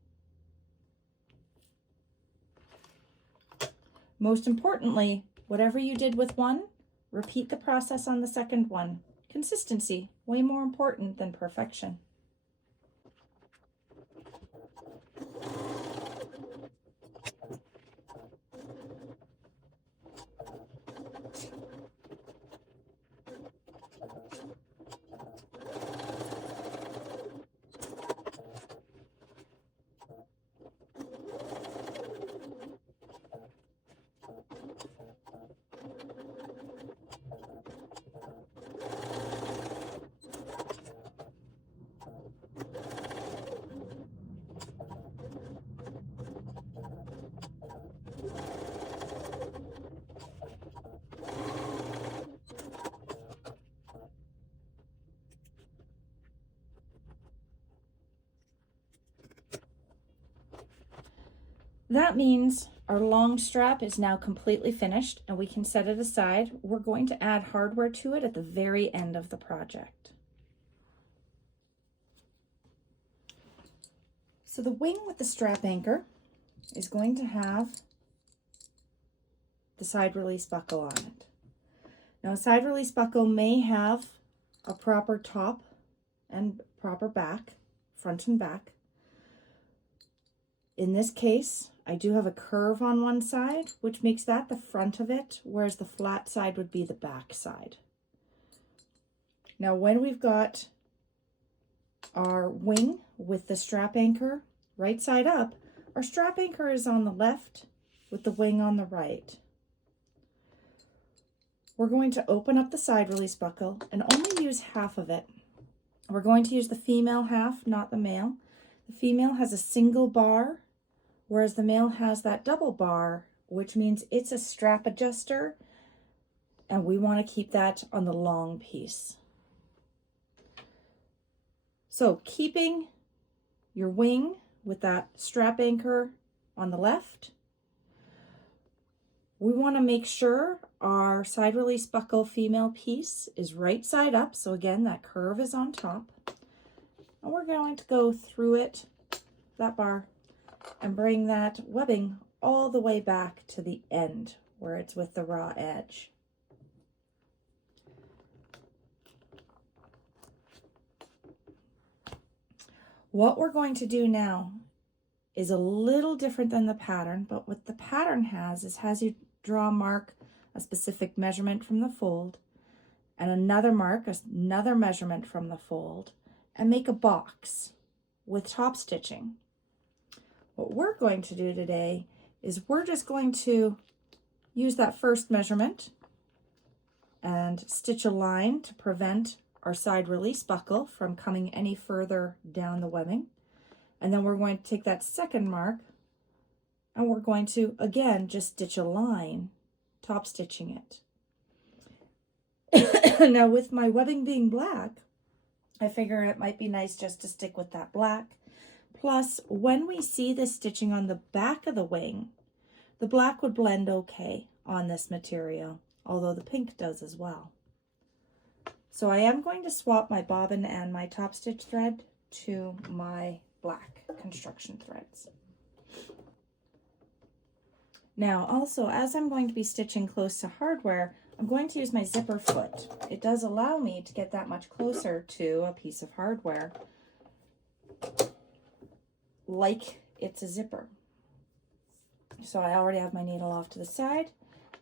Most importantly, whatever you did with one, repeat the process on the second one. Consistency, way more important than perfection. That means our long strap is now completely finished and we can set it aside. We're going to add hardware to it at the very end of the project. So the wing with the strap anchor is going to have the side release buckle on it. Now a side release buckle may have a proper top and proper back, front and back. In this case, I do have a curve on one side, which makes that the front of it, whereas the flat side would be the back side. Now when we've got our wing with the strap anchor right side up, our strap anchor is on the left with the wing on the right. We're going to open up the side release buckle and only use half of it. We're going to use the female half, not the male. The female has a single bar, whereas the male has that double bar, which means it's a strap adjuster, and we want to keep that on the long piece. So keeping your wing with that strap anchor on the left, we want to make sure our side release buckle female piece is right side up. So again, that curve is on top. And we're going to go through it, that bar, and bring that webbing all the way back to the end where it's with the raw edge. What we're going to do now is a little different than the pattern, but what the pattern has you draw a mark, a specific measurement from the fold, and another mark, another measurement from the fold, and make a box with top stitching. What we're going to do today is we're just going to use that first measurement and stitch a line to prevent our side release buckle from coming any further down the webbing. And then we're going to take that second mark and we're going to, again, just stitch a line, top stitching it. Now with my webbing being black, I figure it might be nice just to stick with that black. Plus, when we see this stitching on the back of the wing, the black would blend okay on this material, although the pink does as well. So I am going to swap my bobbin and my top stitch thread to my black construction threads. Now also, as I'm going to be stitching close to hardware, I'm going to use my zipper foot. It does allow me to get that much closer to a piece of hardware like it's a zipper. So I already have my needle off to the side.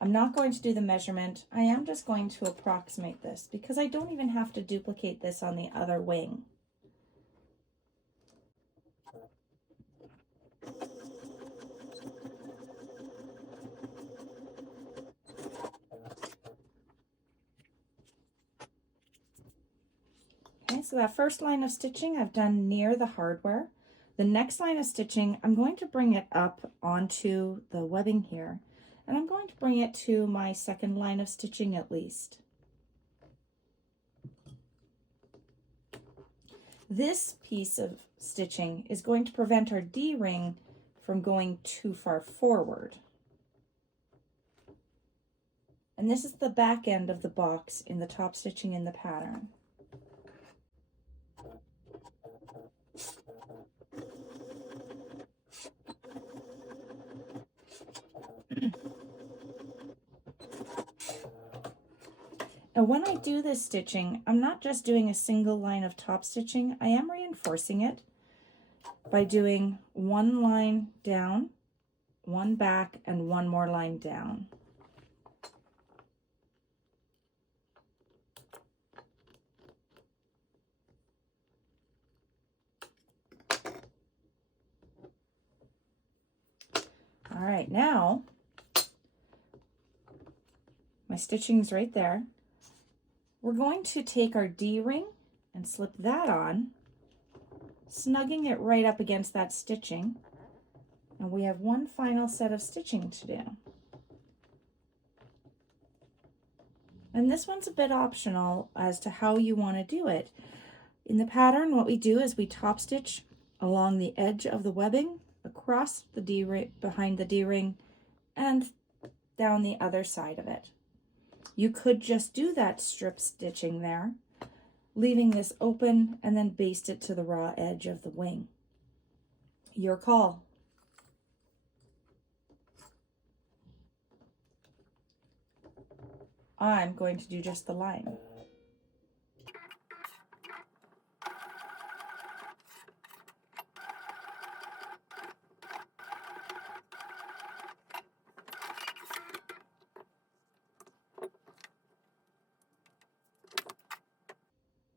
I'm not going to do the measurement. I am just going to approximate this because I don't even have to duplicate this on the other wing. Okay, so that first line of stitching I've done near the hardware. The next line of stitching, I'm going to bring it up onto the webbing here, and I'm going to bring it to my second line of stitching at least. This piece of stitching is going to prevent our D-ring from going too far forward. And this is the back end of the box in the top stitching in the pattern. And when I do this stitching, I'm not just doing a single line of top stitching, I am reinforcing it by doing one line down, one back, and one more line down. All right, now my stitching's right there. We're going to take our D-ring and slip that on, snugging it right up against that stitching. And we have one final set of stitching to do. And this one's a bit optional as to how you want to do it. In the pattern, what we do is we top stitch along the edge of the webbing, across the D-ring, behind the D-ring, and down the other side of it. You could just do that strip stitching there, leaving this open and then baste it to the raw edge of the wing. Your call. I'm going to do just the line.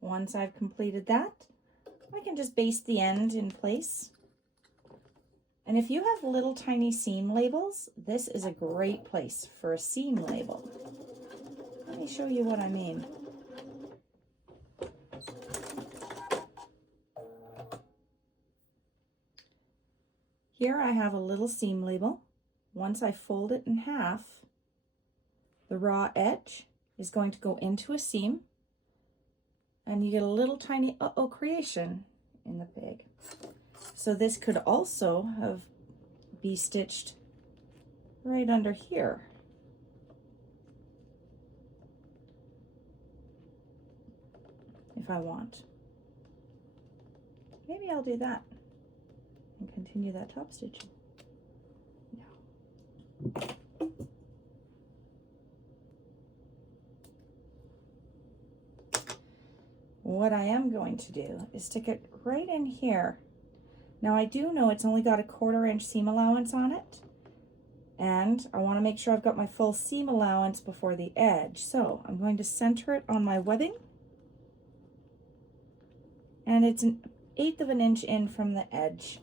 Once I've completed that, I can just baste the end in place. And if you have little tiny seam labels, this is a great place for a seam label. Let me show you what I mean. Here I have a little seam label. Once I fold it in half, the raw edge is going to go into a seam, and you get a little tiny creation in the pig. So this could also be stitched right under here. If I want. Maybe I'll do that and continue that top stitching. No. What I am going to do is stick it right in here. Now I do know it's only got a 1/4 inch seam allowance on it, and I want to make sure I've got my full seam allowance before the edge. So I'm going to center it on my webbing, and it's 1/8 of an inch in from the edge.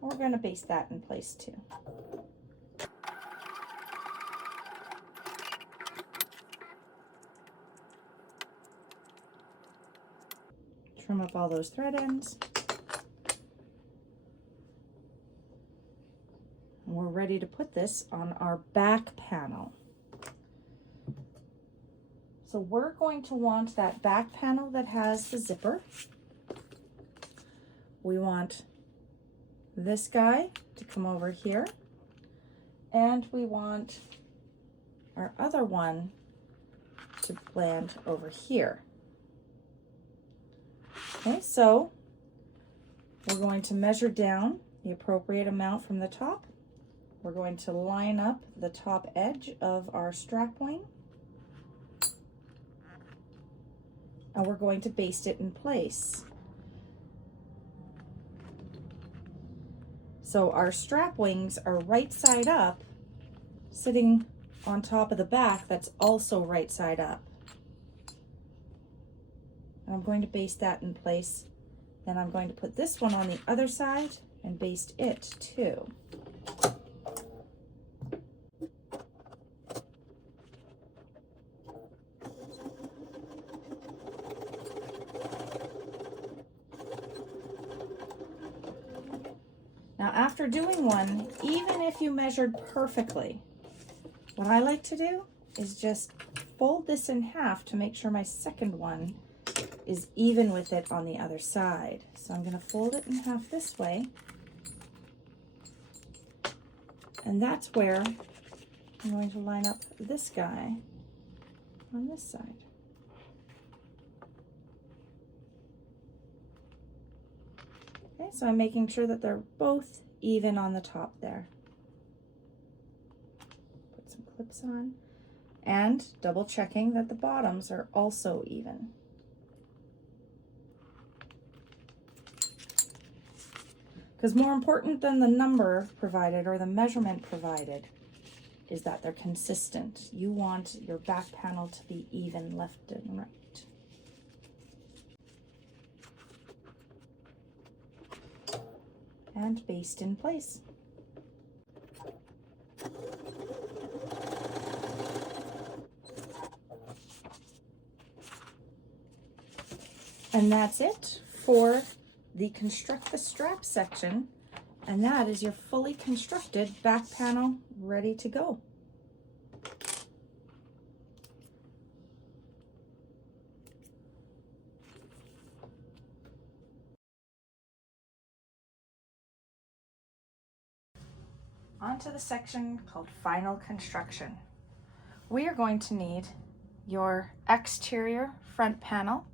We're going to baste that in place too. Trim up all those thread ends. And we're ready to put this on our back panel. So we're going to want that back panel that has the zipper. We want this guy to come over here, and we want our other one to land over here. Okay, so we're going to measure down the appropriate amount from the top. We're going to line up the top edge of our strap wing, and we're going to baste it in place. So our strap wings are right side up, sitting on top of the back that's also right side up. And I'm going to baste that in place. Then I'm going to put this one on the other side and baste it too. Now after doing one, even if you measured perfectly, what I like to do is just fold this in half to make sure my second one is even with it on the other side. So I'm going to fold it in half this way, and that's where I'm going to line up this guy on this side. Okay, so I'm making sure that they're both even on the top there. Put some clips on, and double checking that the bottoms are also even. Because more important than the number provided or the measurement provided is that they're consistent. You want your back panel to be even left and right. And baste in place. And that's it for the construct the strap section, and that is your fully constructed back panel ready to go. On to the section called final construction. We are going to need your exterior front panel.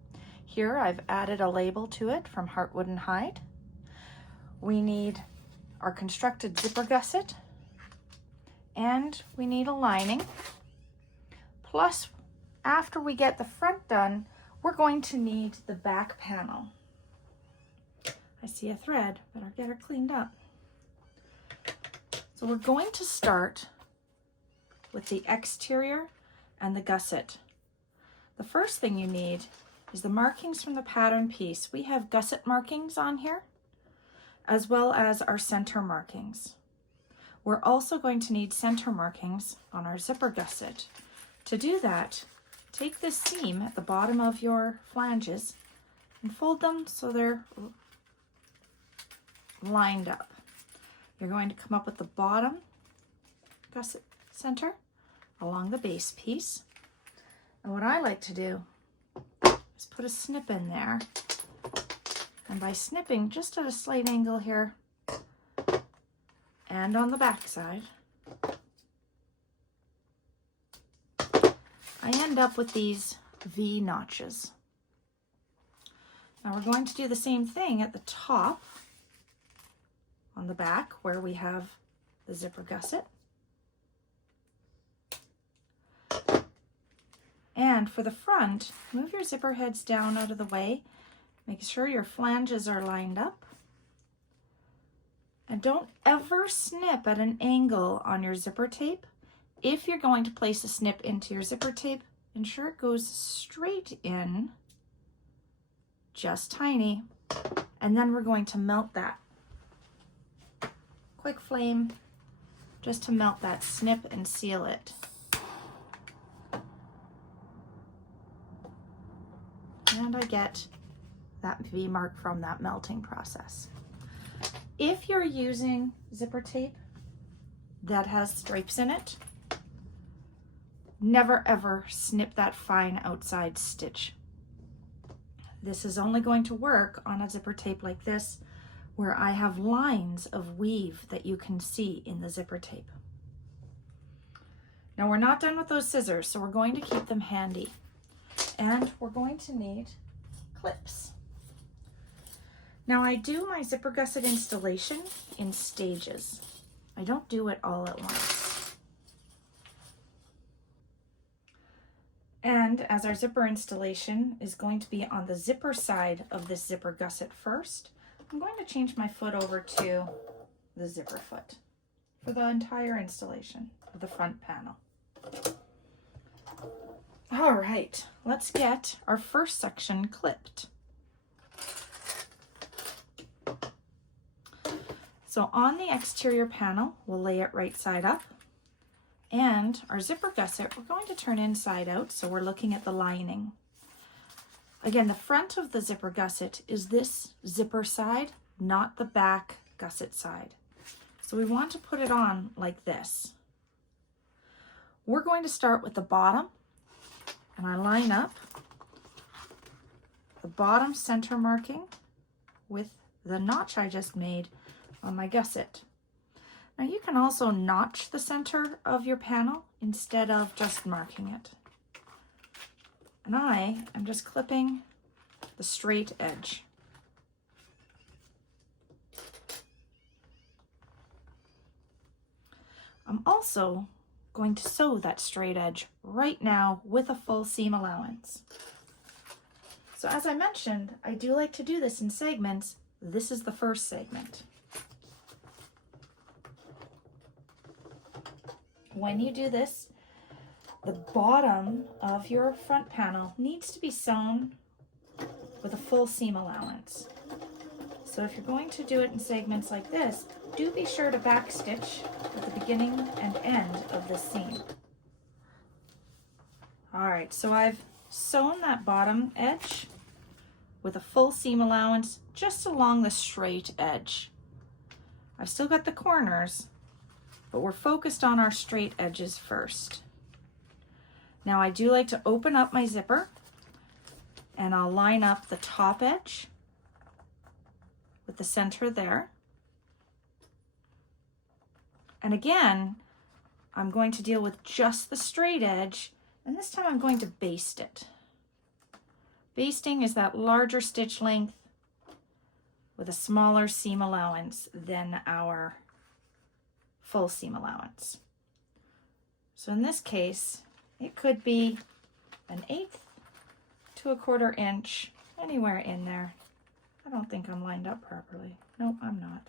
Here I've added a label to it from Heartwood and Hide. we need our constructed zipper gusset, and we need a lining. Plus, after we get the front done, we're going to need the back panel. I see a thread, better get her cleaned up. So we're going to start with the exterior and the gusset. The first thing you need is the markings from the pattern piece. We have gusset markings on here, as well as our center markings. We're also going to need center markings on our zipper gusset. To do that, take this seam at the bottom of your flanges and fold them so they're lined up. You're going to come up with the bottom gusset center along the base piece. And what I like to do is put a snip in there. And by snipping just at a slight angle here and on the back side, I end up with these V notches. Now we're going to do the same thing at the top on the back where we have the zipper gusset. And for the front, move your zipper heads down out of the way. Make sure your flanges are lined up. And don't ever snip at an angle on your zipper tape. If you're going to place a snip into your zipper tape, ensure it goes straight in, just tiny, and then we're going to melt that. Quick flame, just to melt that snip and seal it. And I get that V mark from that melting process. If you're using zipper tape that has stripes in it, never ever snip that fine outside stitch. This is only going to work on a zipper tape like this, where I have lines of weave that you can see in the zipper tape. Now we're not done with those scissors, so we're going to keep them handy. And we're going to need clips. Now I do my zipper gusset installation in stages. I don't do it all at once. And as our zipper installation is going to be on the zipper side of this zipper gusset first, I'm going to change my foot over to the zipper foot for the entire installation of the front panel. All right, let's get our first section clipped. So on the exterior panel, we'll lay it right side up. And our zipper gusset, we're going to turn inside out, so we're looking at the lining. Again, the front of the zipper gusset is this zipper side, not the back gusset side. So we want to put it on like this. We're going to start with the bottom, and I line up the bottom center marking with the notch I just made on my gusset. Now you can also notch the center of your panel instead of just marking it. And I am just clipping the straight edge. I'm also going to sew that straight edge right now with a full seam allowance. So as I mentioned, I do like to do this in segments. This is the first segment. When you do this, the bottom of your front panel needs to be sewn with a full seam allowance. So if you're going to do it in segments like this, do be sure to backstitch at the beginning and end of the seam. All right, so I've sewn that bottom edge with a full seam allowance just along the straight edge. I've still got the corners, but we're focused on our straight edges first. Now I do like to open up my zipper, and I'll line up the top edge with the center there. And again, I'm going to deal with just the straight edge, and this time I'm going to baste it. Basting is that larger stitch length with a smaller seam allowance than our full seam allowance. So in this case, it could be 1/8 to 1/4 inch, anywhere in there. I don't think I'm lined up properly. Nope, I'm not.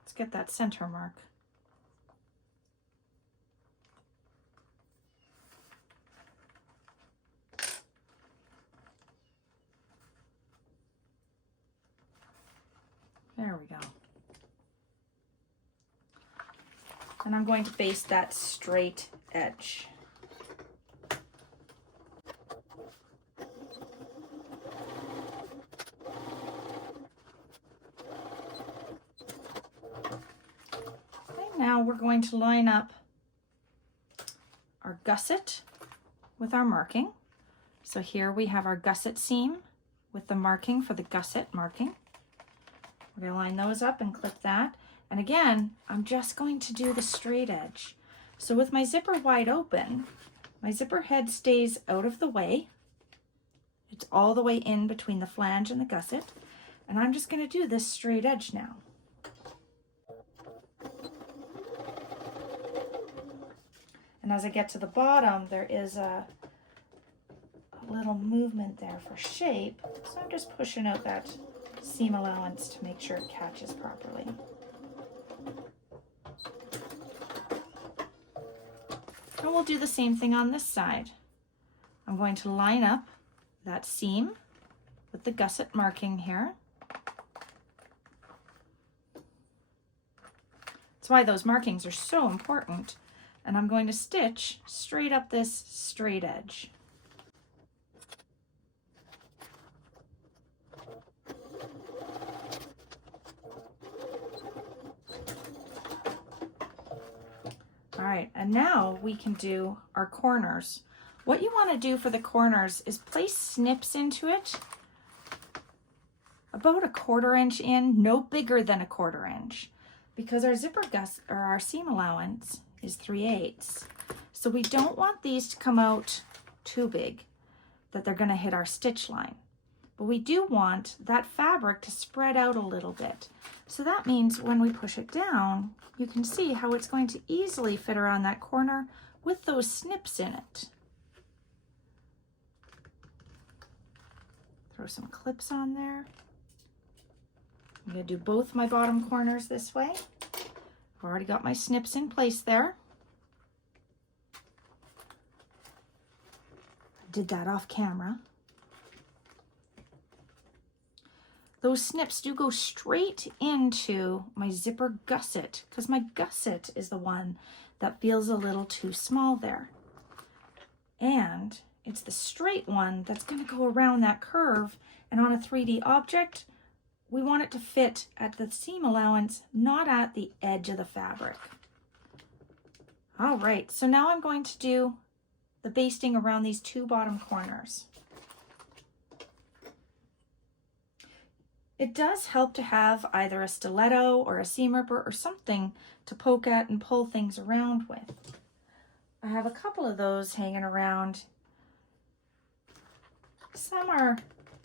Let's get that center mark. There we go. And I'm going to baste that straight edge. Okay, now we're going to line up our gusset with our marking. So here we have our gusset seam with the marking for the gusset marking. We're going to line those up and clip that. And again, I'm just going to do the straight edge. So with my zipper wide open, my zipper head stays out of the way. It's all the way in between the flange and the gusset. And I'm just going to do this straight edge now. And as I get to the bottom, there is a little movement there for shape. So I'm just pushing out that seam allowance to make sure it catches properly. And we'll do the same thing on this side. I'm going to line up that seam with the gusset marking here. That's why those markings are so important. And I'm going to stitch straight up this straight edge. All right, and now we can do our corners. What you want to do for the corners is place snips into it about 1/4 inch in, no bigger than 1/4 inch, because our zipper gusset or our seam allowance is 3/8. So we don't want these to come out too big that they're going to hit our stitch line. But we do want that fabric to spread out a little bit. So that means when we push it down, you can see how it's going to easily fit around that corner with those snips in it. Throw some clips on there. I'm going to do both my bottom corners this way. I've already got my snips in place there. I did that off camera. Those snips do go straight into my zipper gusset because my gusset is the one that feels a little too small there. And it's the straight one that's going to go around that curve, and on a 3D object, we want it to fit at the seam allowance, not at the edge of the fabric. All right, so now I'm going to do the basting around these 2 bottom corners. It does help to have either a stiletto or a seam ripper or something to poke at and pull things around with. I have a couple of those hanging around. Some are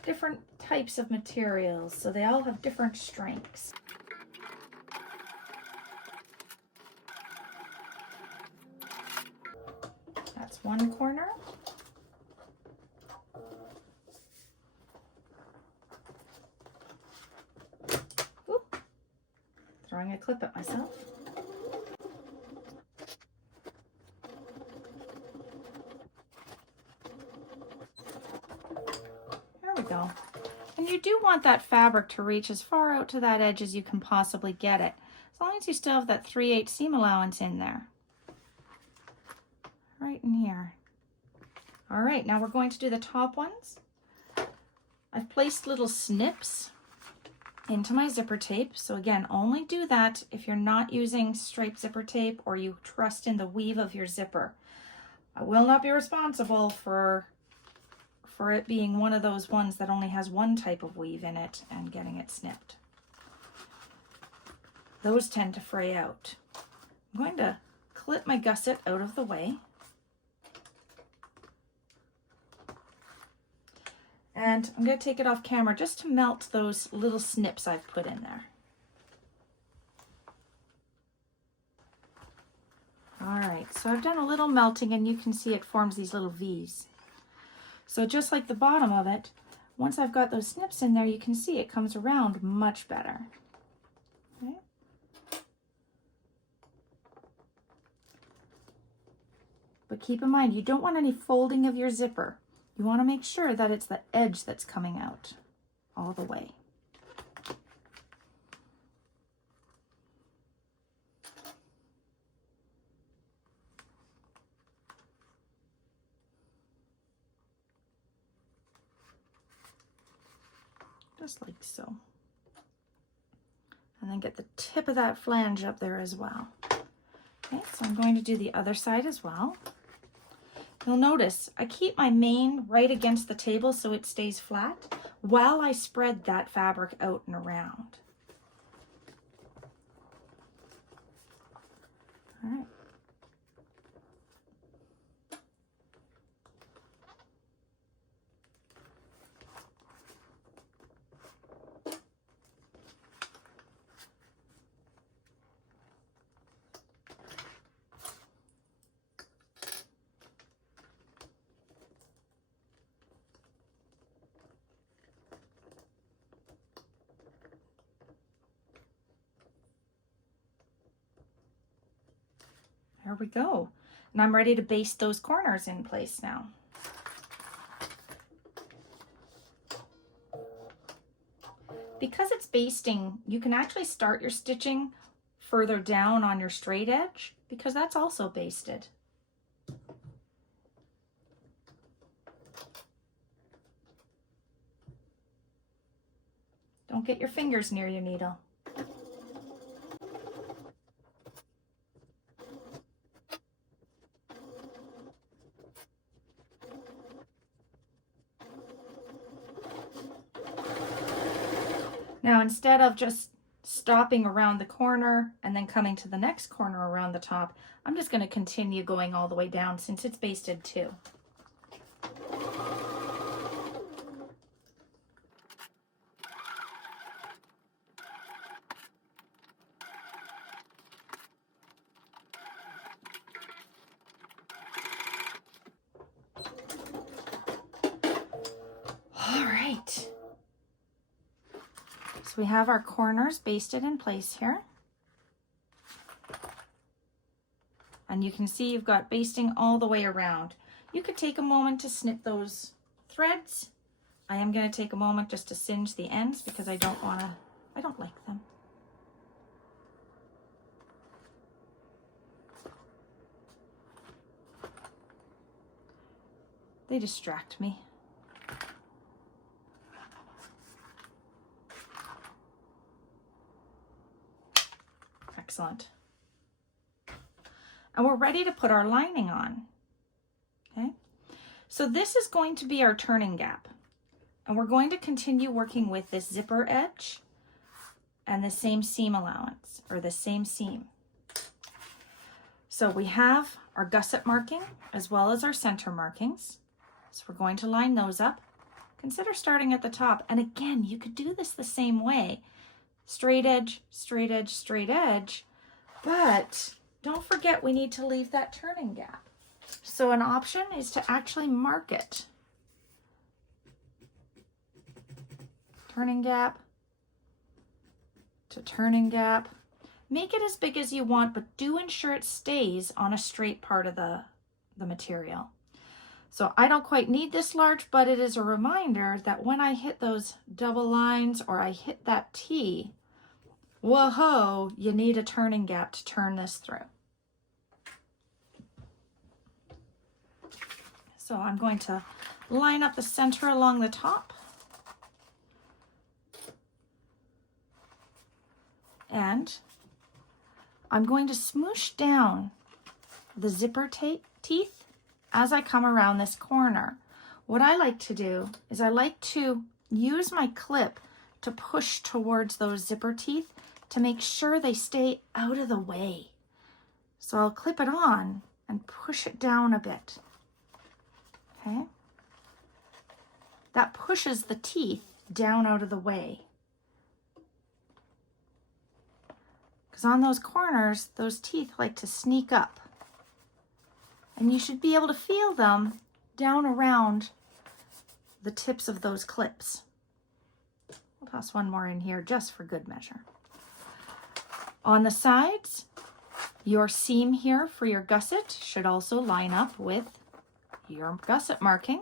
different types of materials, so they all have different strengths. That's one corner. Ooh, throwing a clip at myself. There we go. And you do want that fabric to reach as far out to that edge as you can possibly get it, as long as you still have that 3/8 seam allowance in there. Right in here. All right, now we're going to do the top ones. I've placed little snips into my zipper tape. So again, only do that if you're not using straight zipper tape or you trust in the weave of your zipper. I will not be responsible for it being one of those ones that only has one type of weave in it and getting it snipped. Those tend to fray out. I'm going to clip my gusset out of the way. And I'm going to take it off camera just to melt those little snips I've put in there. All right, so I've done a little melting and you can see it forms these little V's. So just like the bottom of it, once I've got those snips in there, you can see it comes around much better. Okay. But keep in mind, you don't want any folding of your zipper. You want to make sure that it's the edge that's coming out all the way. Just like so. And then get the tip of that flange up there as well. Okay, so I'm going to do the other side as well. You'll notice I keep my mane right against the table so it stays flat while I spread that fabric out and around. All right. There we go. And I'm ready to baste those corners in place now. Because it's basting, you can actually start your stitching further down on your straight edge because that's also basted. Don't get your fingers near your needle. Now, instead of just stopping around the corner and then coming to the next corner around the top, I'm just going to continue going all the way down since it's basted too. All right. So we have our corners basted in place here. And you can see you've got basting all the way around. You could take a moment to snip those threads. I am going to take a moment just to singe the ends because I don't like them. They distract me. Excellent. And we're ready to put our lining on. Okay, so this is going to be our turning gap, and we're going to continue working with this zipper edge and the same seam allowance, or the same seam. So we have our gusset marking as well as our center markings. So we're going to line those up. Consider starting at the top, and again, you could do this the same way. Straight edge, straight edge, straight edge, but don't forget we need to leave that turning gap. So an option is to actually mark it. Turning gap to turning gap. Make it as big as you want, but do ensure it stays on a straight part of the material. So I don't quite need this large, but it is a reminder that when I hit those double lines or I hit that T, whoa, you need a turning gap to turn this through. So I'm going to line up the center along the top. And I'm going to smoosh down the zipper teeth as I come around this corner. What I like to do is I like to use my clip to push towards those zipper teeth to make sure they stay out of the way. So I'll clip it on and push it down a bit. Okay. that pushes the teeth down out of the way. Because on those corners, those teeth like to sneak up. And you should be able to feel them down around the tips of those clips. I'll toss one more in here just for good measure. On the sides, your seam here for your gusset should also line up with your gusset marking,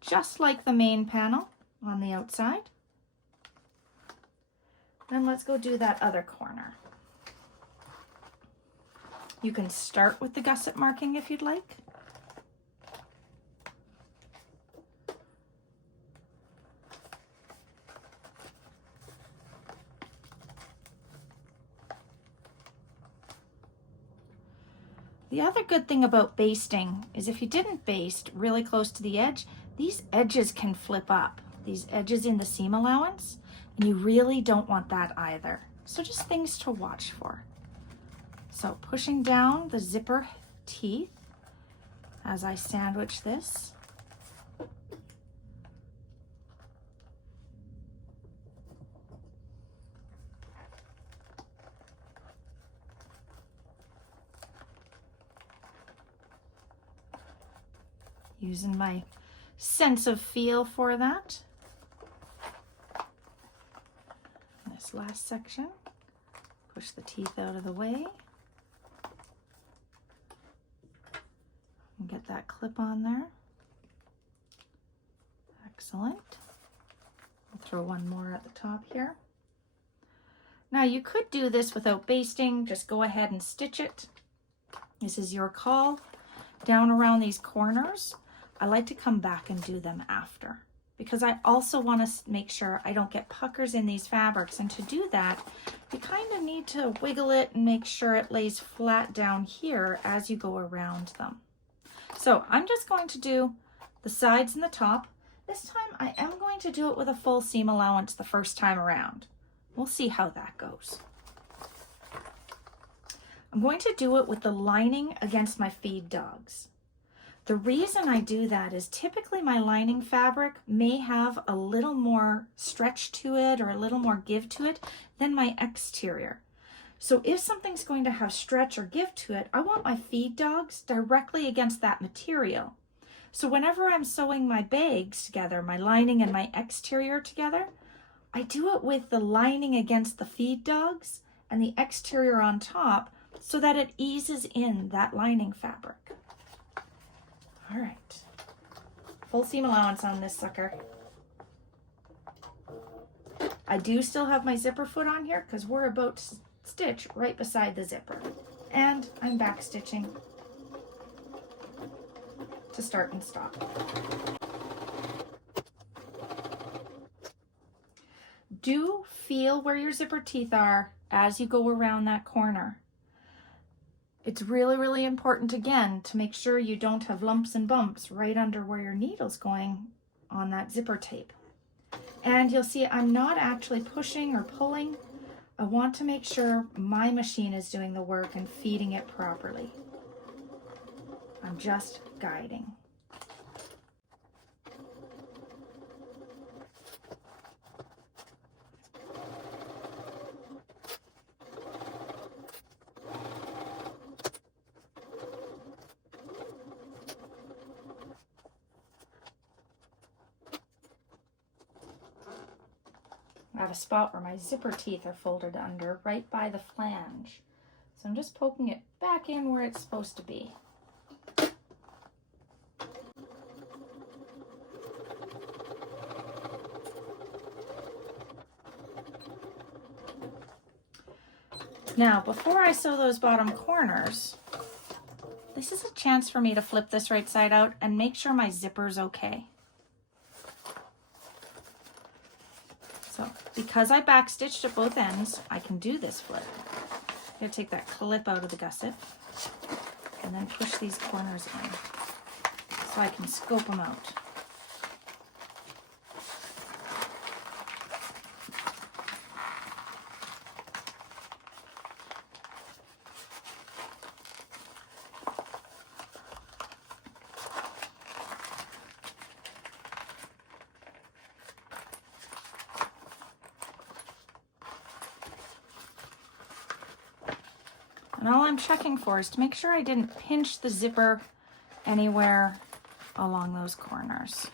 just like the main panel on the outside. Then let's go do that other corner. You can start with the gusset marking if you'd like. The other good thing about basting is if you didn't baste really close to the edge, these edges can flip up, these edges in the seam allowance, and you really don't want that either. So just things to watch for. So pushing down the zipper teeth as I sandwich this. Using my sense of feel for that. This last section, push the teeth out of the way. And get that clip on there. Excellent. I'll throw one more at the top here. Now you could do this without basting, just go ahead and stitch it. This is your call. Down around these corners, I like to come back and do them after because I also want to make sure I don't get puckers in these fabrics, and to do that you kind of need to wiggle it and make sure it lays flat down here as you go around them. So I'm just going to do the sides and the top. This time I am going to do it with a full seam allowance the first time around. We'll see how that goes. I'm going to do it with the lining against my feed dogs. The reason I do that is typically my lining fabric may have a little more stretch to it or a little more give to it than my exterior. So if something's going to have stretch or give to it, I want my feed dogs directly against that material. So whenever I'm sewing my bags together, my lining and my exterior together, I do it with the lining against the feed dogs and the exterior on top so that it eases in that lining fabric. All right, full seam allowance on this sucker. I do still have my zipper foot on here because we're about to stitch right beside the zipper. And I'm back stitching to start and stop. Do feel where your zipper teeth are as you go around that corner. It's really, really important, again, to make sure you don't have lumps and bumps right under where your needle's going on that zipper tape. And you'll see I'm not actually pushing or pulling. I want to make sure my machine is doing the work and feeding it properly. I'm just guiding. I have a spot where my zipper teeth are folded under, right by the flange. So I'm just poking it back in where it's supposed to be. Now, before I sew those bottom corners, this is a chance for me to flip this right side out and make sure my zipper's okay. So because I backstitched at both ends, I can do this flip. I'm going to take that clip out of the gusset and then push these corners in so I can scope them out. And all I'm checking for is to make sure I didn't pinch the zipper anywhere along those corners,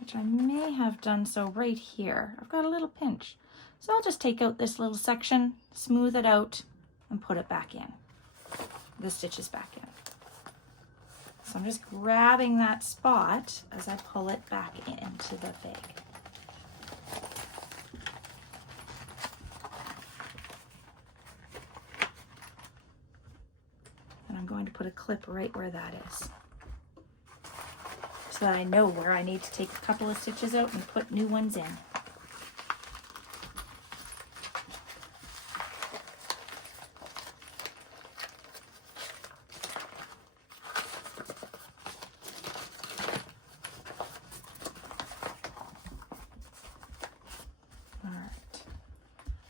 which I may have done so right here. I've got a little pinch. So I'll just take out this little section, smooth it out, and put it back in, the stitches back in. So I'm just grabbing that spot as I pull it back into the bag. And I'm going to put a clip right where that is, so that I know where I need to take a couple of stitches out and put new ones in.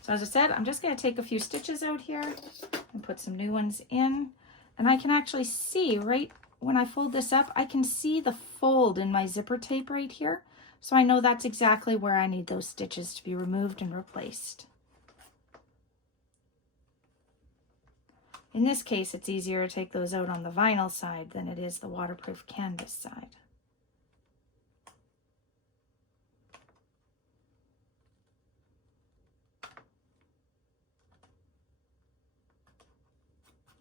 So as I said, I'm just going to take a few stitches out here and put some new ones in. And I can actually see right when I fold this up, I can see the fold in my zipper tape right here. So I know that's exactly where I need those stitches to be removed and replaced. In this case, it's easier to take those out on the vinyl side than it is the waterproof canvas side.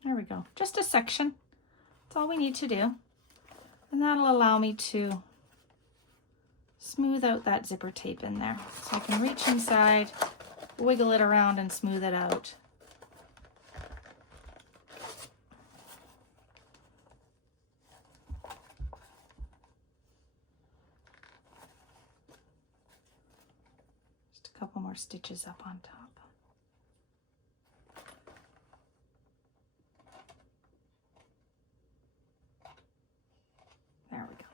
There we go, just a section. That's all we need to do. And that'll allow me to smooth out that zipper tape in there. So I can reach inside, wiggle it around and smooth it out. Just a couple more stitches up on top. There we go.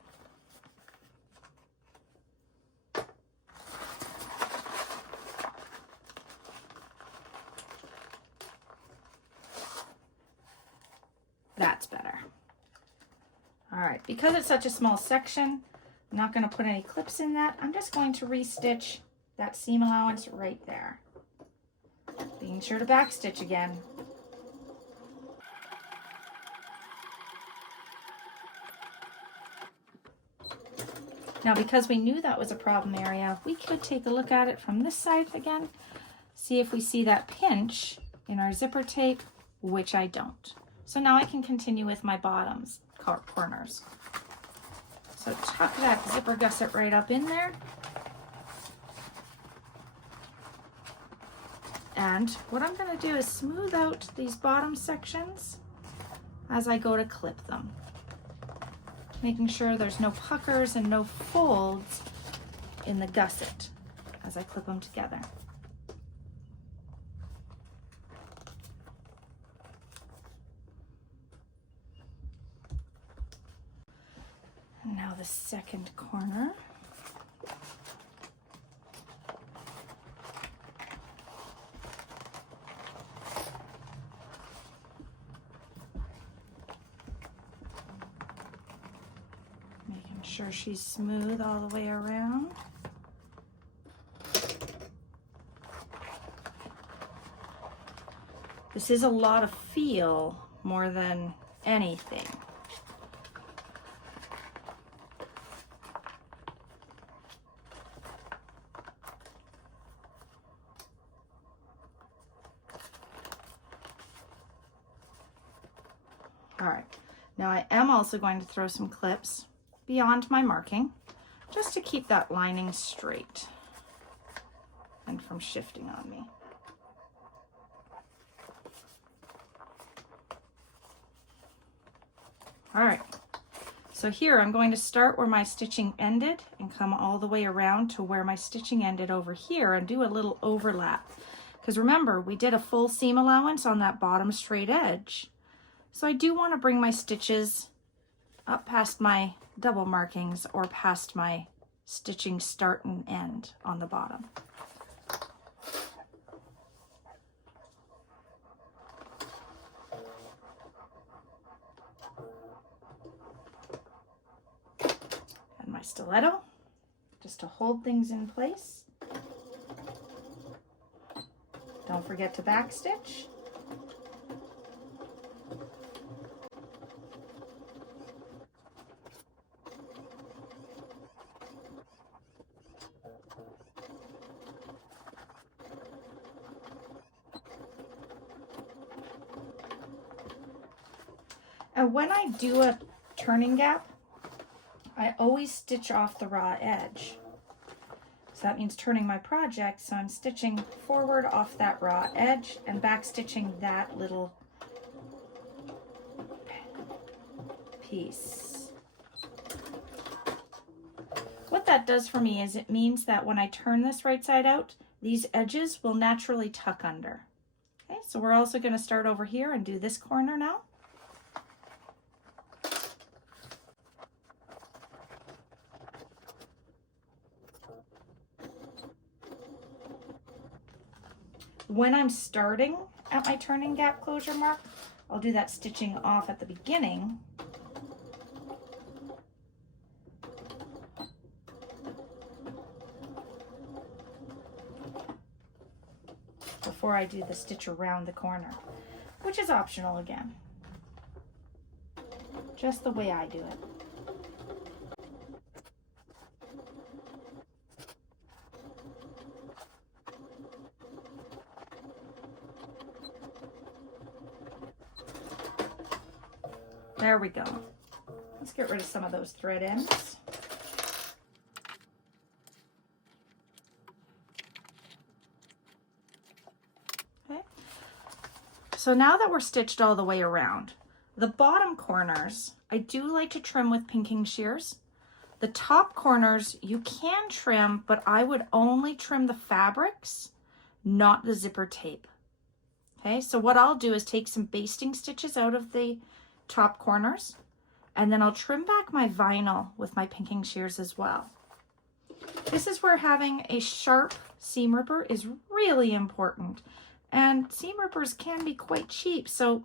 That's better. All right, because it's such a small section, I'm not going to put any clips in that. I'm just going to restitch that seam allowance right there. Being sure to backstitch again. Now, because we knew that was a problem area, we could take a look at it from this side again, see if we see that pinch in our zipper tape, which I don't. So now I can continue with my bottoms corners. So tuck that zipper gusset right up in there. And what I'm going to do is smooth out these bottom sections as I go to clip them, making sure there's no puckers and no folds in the gusset as I clip them together. And now the second corner. Sure she's smooth all the way around. This is a lot of feel more than anything. All right, now I am also going to throw some clips beyond my marking, just to keep that lining straight and from shifting on me. All right, so here I'm going to start where my stitching ended and come all the way around to where my stitching ended over here and do a little overlap. Because remember, we did a full seam allowance on that bottom straight edge. So I do want to bring my stitches up past my double markings or past my stitching start and end on the bottom. And my stiletto just to hold things in place. Don't forget to backstitch. And when I do a turning gap, I always stitch off the raw edge. So that means turning my project, so I'm stitching forward off that raw edge and back stitching that little piece. What that does for me is it means that when I turn this right side out, these edges will naturally tuck under. Okay, so we're also going to start over here and do this corner now. When I'm starting at my turning gap closure mark, I'll do that stitching off at the beginning. Before I do the stitch around the corner, which is optional again. Just the way I do it. There we go. Let's get rid of some of those thread ends. Okay. So now that we're stitched all the way around, the bottom corners, I do like to trim with pinking shears. The top corners you can trim, but I would only trim the fabrics, not the zipper tape. Okay, so what I'll do is take some basting stitches out of the top corners, and then I'll trim back my vinyl with my pinking shears as well. This is where having a sharp seam ripper is really important, and seam rippers can be quite cheap, so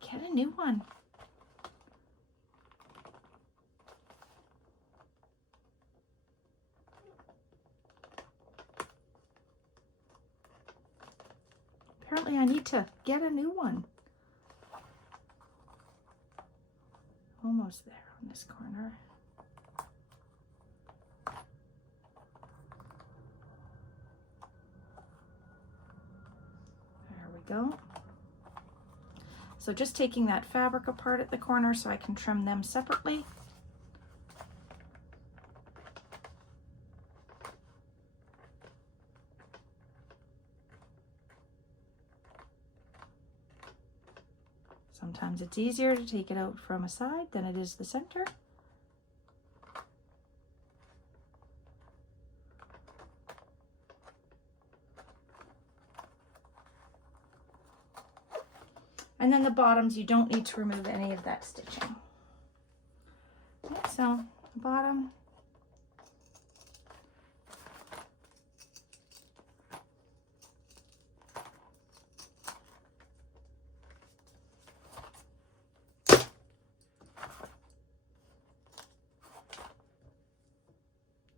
get a new one. Apparently I need to get a new one. Almost there on this corner. There we go. So just taking that fabric apart at the corner so I can trim them separately. Sometimes it's easier to take it out from a side than it is the center. And then the bottoms, you don't need to remove any of that stitching. Okay, so the bottom.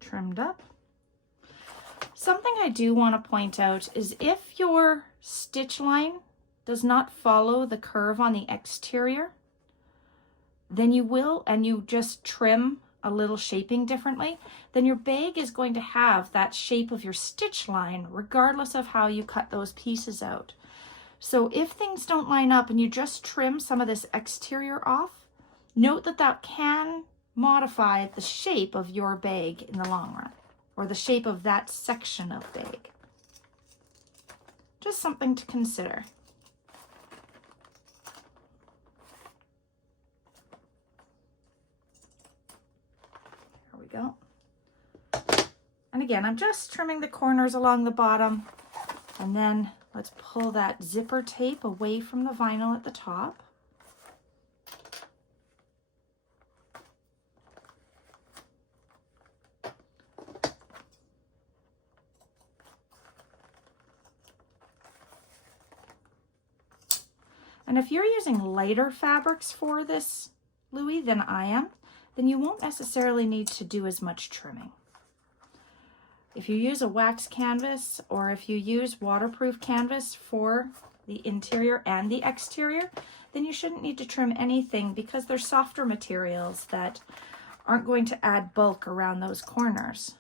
Trimmed up. Something I do want to point out is if your stitch line does not follow the curve on the exterior, then you will, and you just trim a little shaping differently, then your bag is going to have that shape of your stitch line regardless of how you cut those pieces out. So if things don't line up and you just trim some of this exterior off, note that that can modify the shape of your bag in the long run, or the shape of that section of bag. Just something to consider. There we go. And again, I'm just trimming the corners along the bottom, and then let's pull that zipper tape away from the vinyl at the top. And if you're using lighter fabrics for this Louie than I am, then you won't necessarily need to do as much trimming. If you use a wax canvas, or if you use waterproof canvas for the interior and the exterior, then you shouldn't need to trim anything because they're softer materials that aren't going to add bulk around those corners.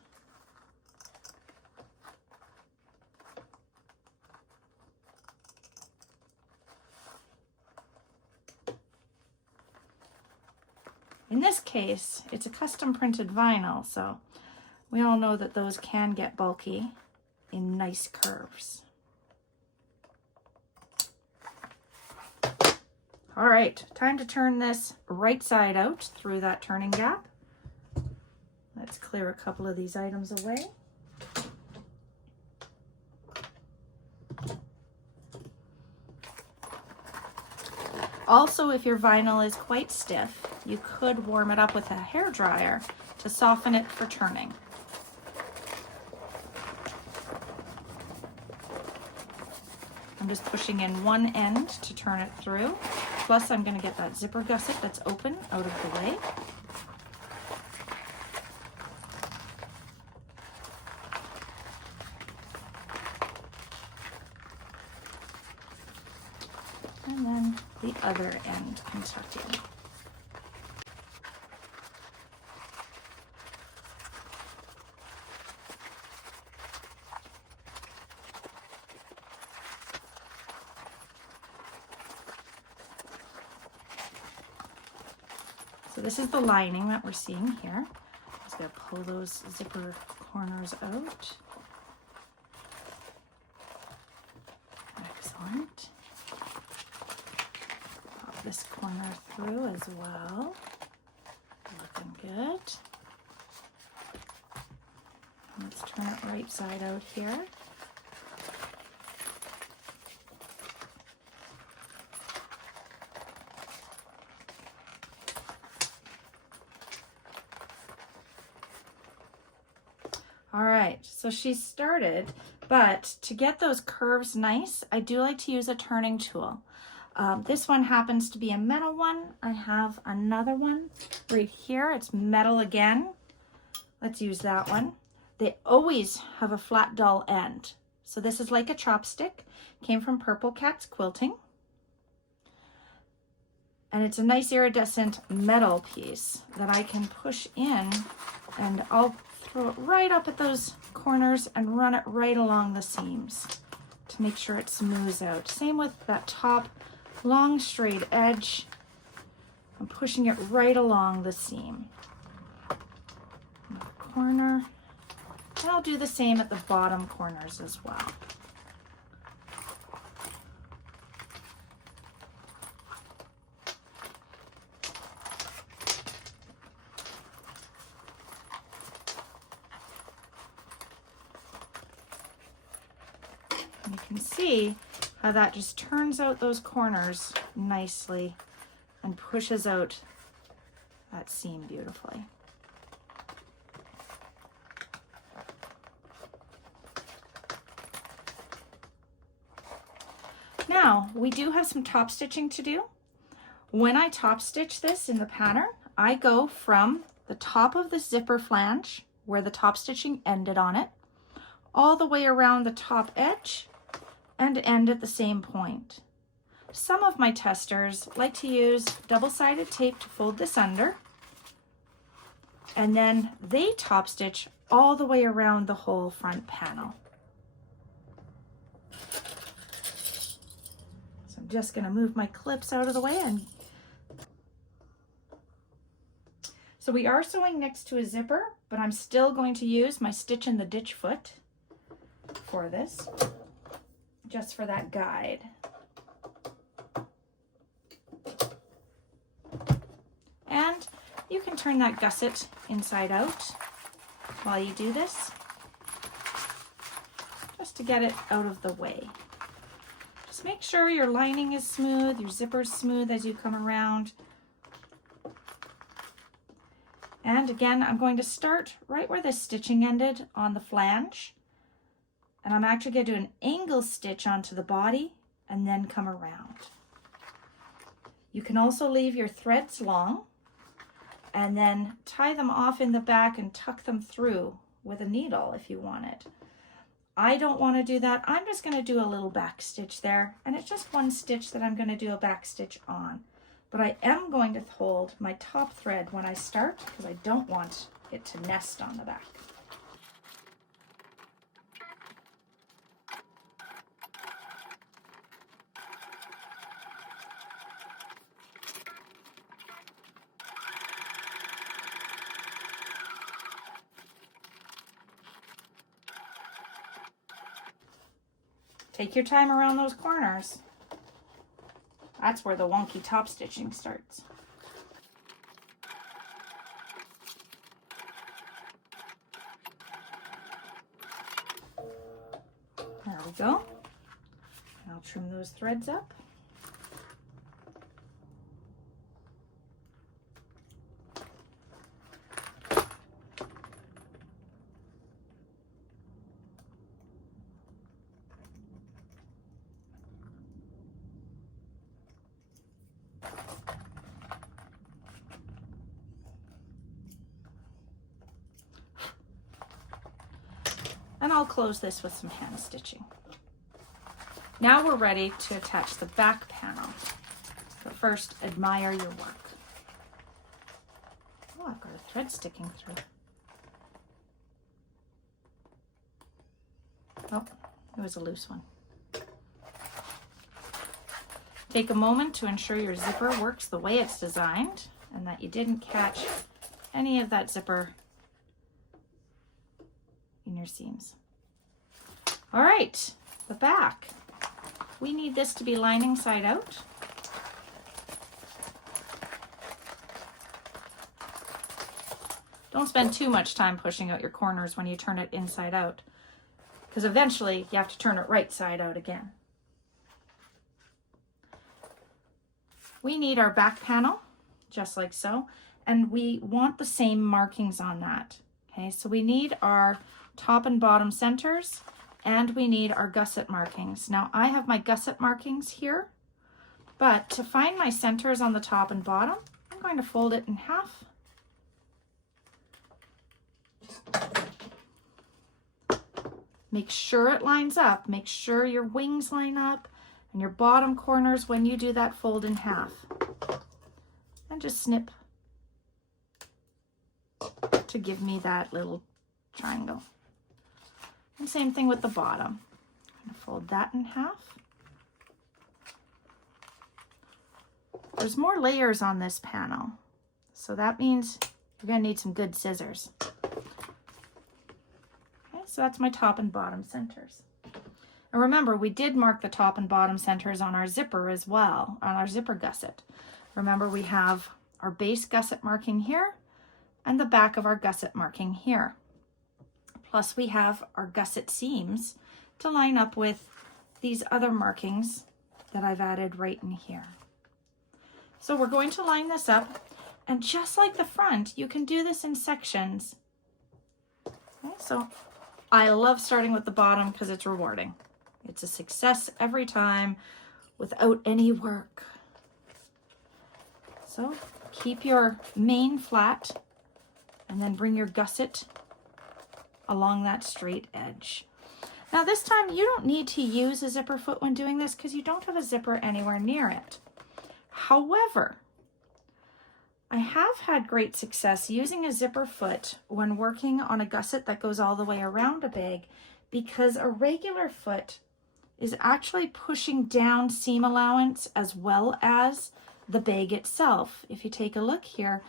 In this case, it's a custom printed vinyl, so we all know that those can get bulky in nice curves. All right, time to turn this right side out through that turning gap. Let's clear a couple of these items away. Also, if your vinyl is quite stiff, you could warm it up with a hair dryer to soften it for turning. I'm just pushing in one end to turn it through. Plus, I'm going to get that zipper gusset that's open out of the way. And then the other end can tuck in. So this is the lining that we're seeing here. Just gonna pull those zipper corners out. Excellent. Pop this corner through as well. Looking good. Let's turn it right side out here. All right, so she's started, but to get those curves nice, I do like to use a turning tool. This one happens to be a metal one. I have another one right here. It's metal again. Let's use that one. They always have a flat, dull end. So this is like a chopstick. Came from Purple Cat's Quilting. And it's a nice iridescent metal piece that I can push in, and I'll throw it right up at those corners and run it right along the seams to make sure it smooths out. Same with that top long straight edge. I'm pushing it right along the seam. The corner. And I'll do the same at the bottom corners as well. You can see how that just turns out those corners nicely and pushes out that seam beautifully. Now, we do have some top stitching to do. When I top stitch this in the pattern, I go from the top of the zipper flange, where the top stitching ended on it, all the way around the top edge and end at the same point. Some of my testers like to use double-sided tape to fold this under, and then they top stitch all the way around the whole front panel. So I'm just going to move my clips out of the way. So we are sewing next to a zipper, but I'm still going to use my stitch in the ditch foot for this, just for that guide. And you can turn that gusset inside out while you do this, just to get it out of the way. Just make sure your lining is smooth, your zipper's smooth as you come around. And again, I'm going to start right where this stitching ended on the flange. And I'm actually going to do an angle stitch onto the body and then come around. You can also leave your threads long and then tie them off in the back and tuck them through with a needle if you want it. I don't want to do that. I'm just going to do a little back stitch there, and it's just one stitch that I'm going to do a back stitch on. But I am going to hold my top thread when I start because I don't want it to nest on the back. Take your time around those corners. That's where the wonky top stitching starts. There we go. I'll trim those threads up. And I'll close this with some hand stitching. Now we're ready to attach the back panel. But first, admire your work. Oh, I've got a thread sticking through. Oh, it was a loose one. Take a moment to ensure your zipper works the way it's designed and that you didn't catch any of that zipper in your seams. All right, the back. We need this to be lining side out. Don't spend too much time pushing out your corners when you turn it inside out, because eventually you have to turn it right side out again. We need our back panel, just like so, and we want the same markings on that. Okay, so we need our top and bottom centers, and we need our gusset markings. Now I have my gusset markings here, but to find my centers on the top and bottom, I'm going to fold it in half. Make sure it lines up. Make sure your wings line up and your bottom corners when you do that fold in half. And just snip to give me that little triangle. And same thing with the bottom. I'm gonna fold that in half. There's more layers on this panel, so that means you're gonna need some good scissors. Okay, so that's my top and bottom centers. And remember, we did mark the top and bottom centers on our zipper as well, on our zipper gusset. Remember, we have our base gusset marking here and the back of our gusset marking here. Plus we have our gusset seams to line up with these other markings that I've added right in here. So we're going to line this up, and just like the front, you can do this in sections. Okay, so I love starting with the bottom because it's rewarding. It's a success every time without any work. So keep your main flat and then bring your gusset along that straight edge. Now this time you don't need to use a zipper foot when doing this because you don't have a zipper anywhere near it. However, I have had great success using a zipper foot when working on a gusset that goes all the way around a bag, because a regular foot is actually pushing down seam allowance as well as the bag itself. If you take a look here,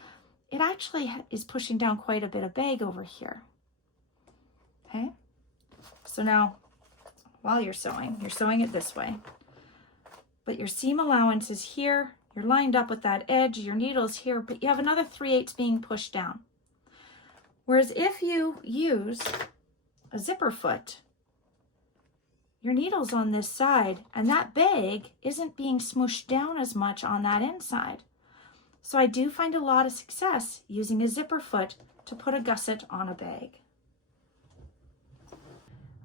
it actually is pushing down quite a bit of bag over here. Okay, so now while you're sewing it this way, but your seam allowance is here, you're lined up with that edge, your needle's here, but you have another 3/8 being pushed down. Whereas if you use a zipper foot, your needle's on this side and that bag isn't being smooshed down as much on that inside. So I do find a lot of success using a zipper foot to put a gusset on a bag.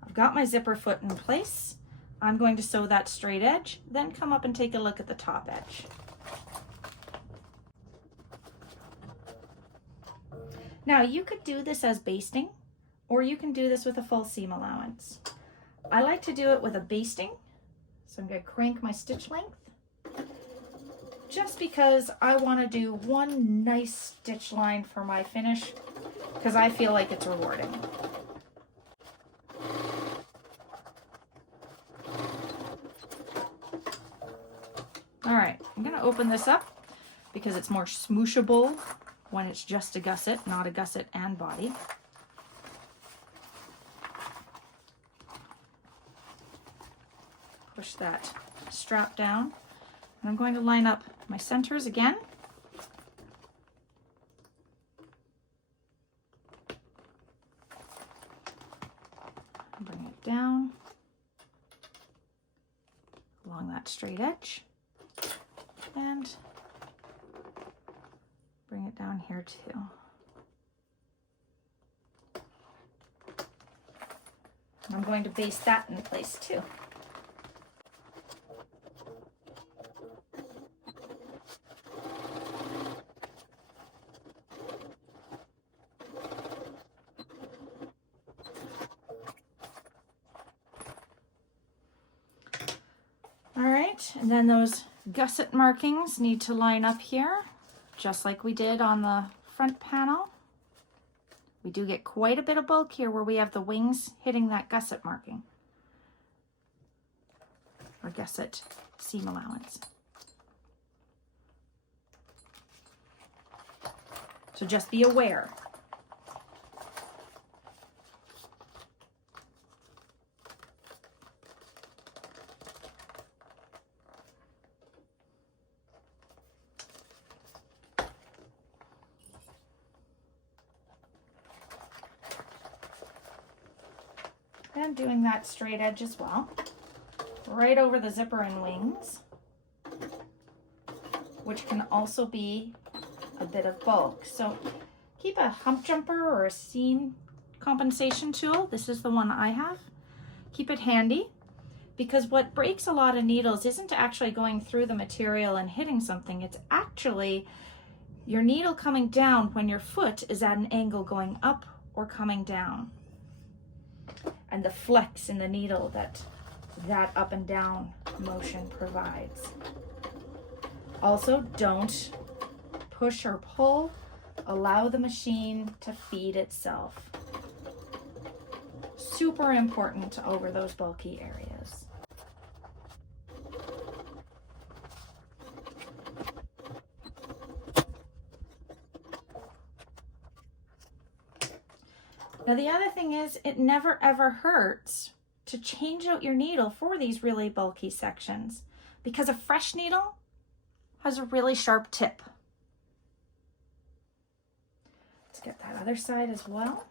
I've got my zipper foot in place. I'm going to sew that straight edge, then come up and take a look at the top edge. Now you could do this as basting, or you can do this with a full seam allowance. I like to do it with a basting, so I'm going to crank my stitch length, just because I want to do one nice stitch line for my finish, because I feel like it's rewarding. All right, I'm going to open this up because it's more smooshable when it's just a gusset, not a gusset and body. push that strap down. And I'm going to line up my centers again. Bring it down along that straight edge and bring it down here too. And I'm going to baste that in place too. All right, and then those gusset markings need to line up here, just like we did on the front panel. We do get quite a bit of bulk here where we have the wings hitting that gusset marking, or gusset seam allowance. So just be aware. And doing that straight edge as well, right over the zipper and wings, which can also be a bit of bulk. So keep a hump jumper or a seam compensation tool. This is the one I have. Keep it handy, because what breaks a lot of needles isn't actually going through the material and hitting something. It's actually your needle coming down when your foot is at an angle going up or coming down, and the flex in the needle that up and down motion provides. Also, don't push or pull. Allow the machine to feed itself. Super important over those bulky areas. Now the other thing is, it never ever hurts to change out your needle for these really bulky sections, because a fresh needle has a really sharp tip. Let's get that other side as well.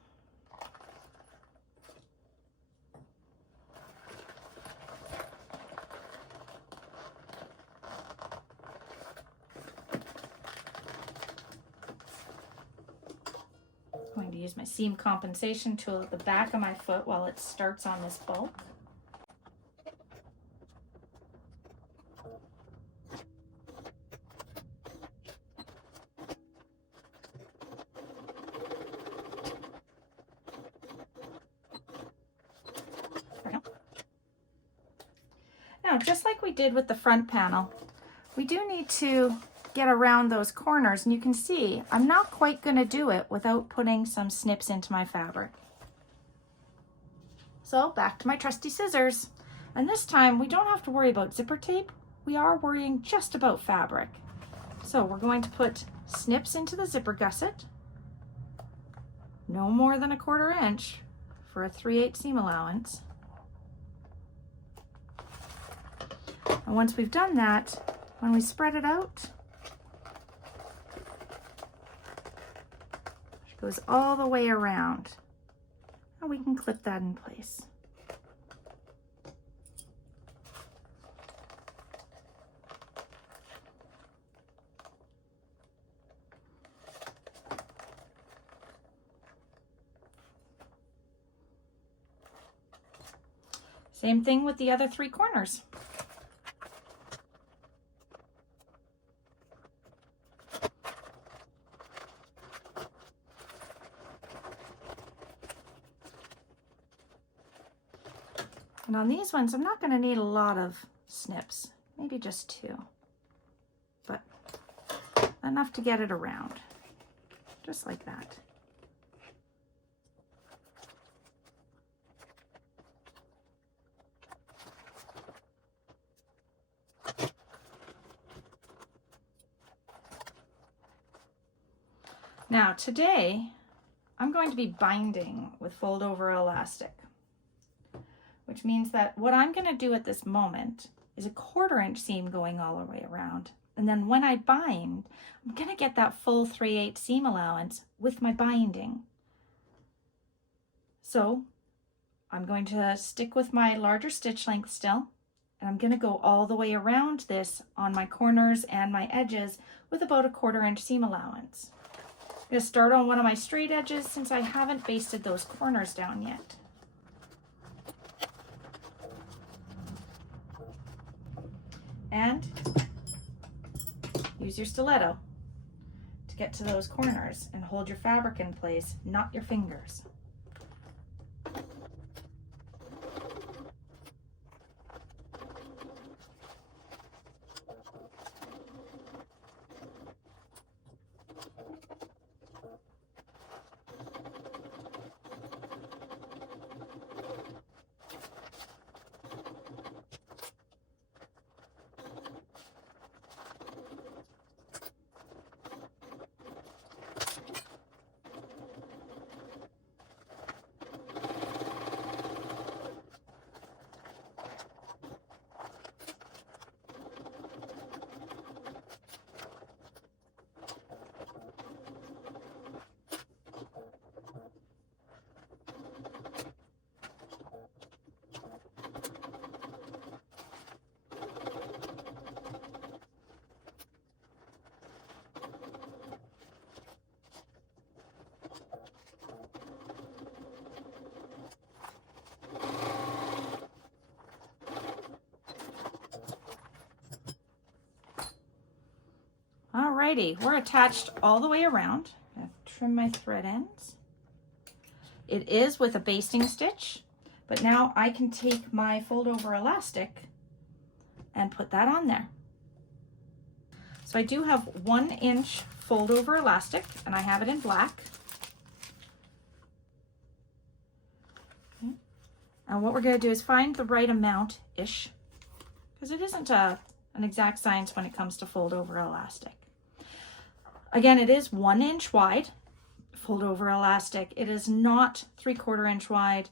I'm going to use my seam compensation tool at the back of my foot while it starts on this bulk. Now, just like we did with the front panel, we do need to get around those corners, and you can see I'm not quite going to do it without putting some snips into my fabric. So back to my trusty scissors, and this time we don't have to worry about zipper tape. We are worrying just about fabric. So we're going to put snips into the zipper gusset, no more than 1/4 inch for a 3/8 seam allowance. And once we've done that, when we spread it out, it goes all the way around. And we can clip that in place. Same thing with the other 3 corners. And on these ones, I'm not going to need a lot of snips, maybe just 2, but enough to get it around, just like that. Now today, I'm going to be binding with fold over elastic, which means that what I'm going to do at this moment is a 1/4 inch seam going all the way around. And then when I bind, I'm going to get that full 3/8 seam allowance with my binding. So I'm going to stick with my larger stitch length still, and I'm going to go all the way around this on my corners and my edges with about a 1/4 inch seam allowance. I'm going to start on one of my straight edges since I haven't basted those corners down yet. And use your stiletto to get to those corners and hold your fabric in place, not your fingers. Alrighty, we're attached all the way around. I'm going to trim my thread ends. It is with a basting stitch, but now I can take my fold over elastic and put that on there. So I do have 1 inch fold over elastic, and I have it in black. Okay. And what we're going to do is find the right amount-ish, because it isn't an exact science when it comes to fold over elastic. Again, it is 1 inch wide, fold over elastic. It is not 3/4 inch wide.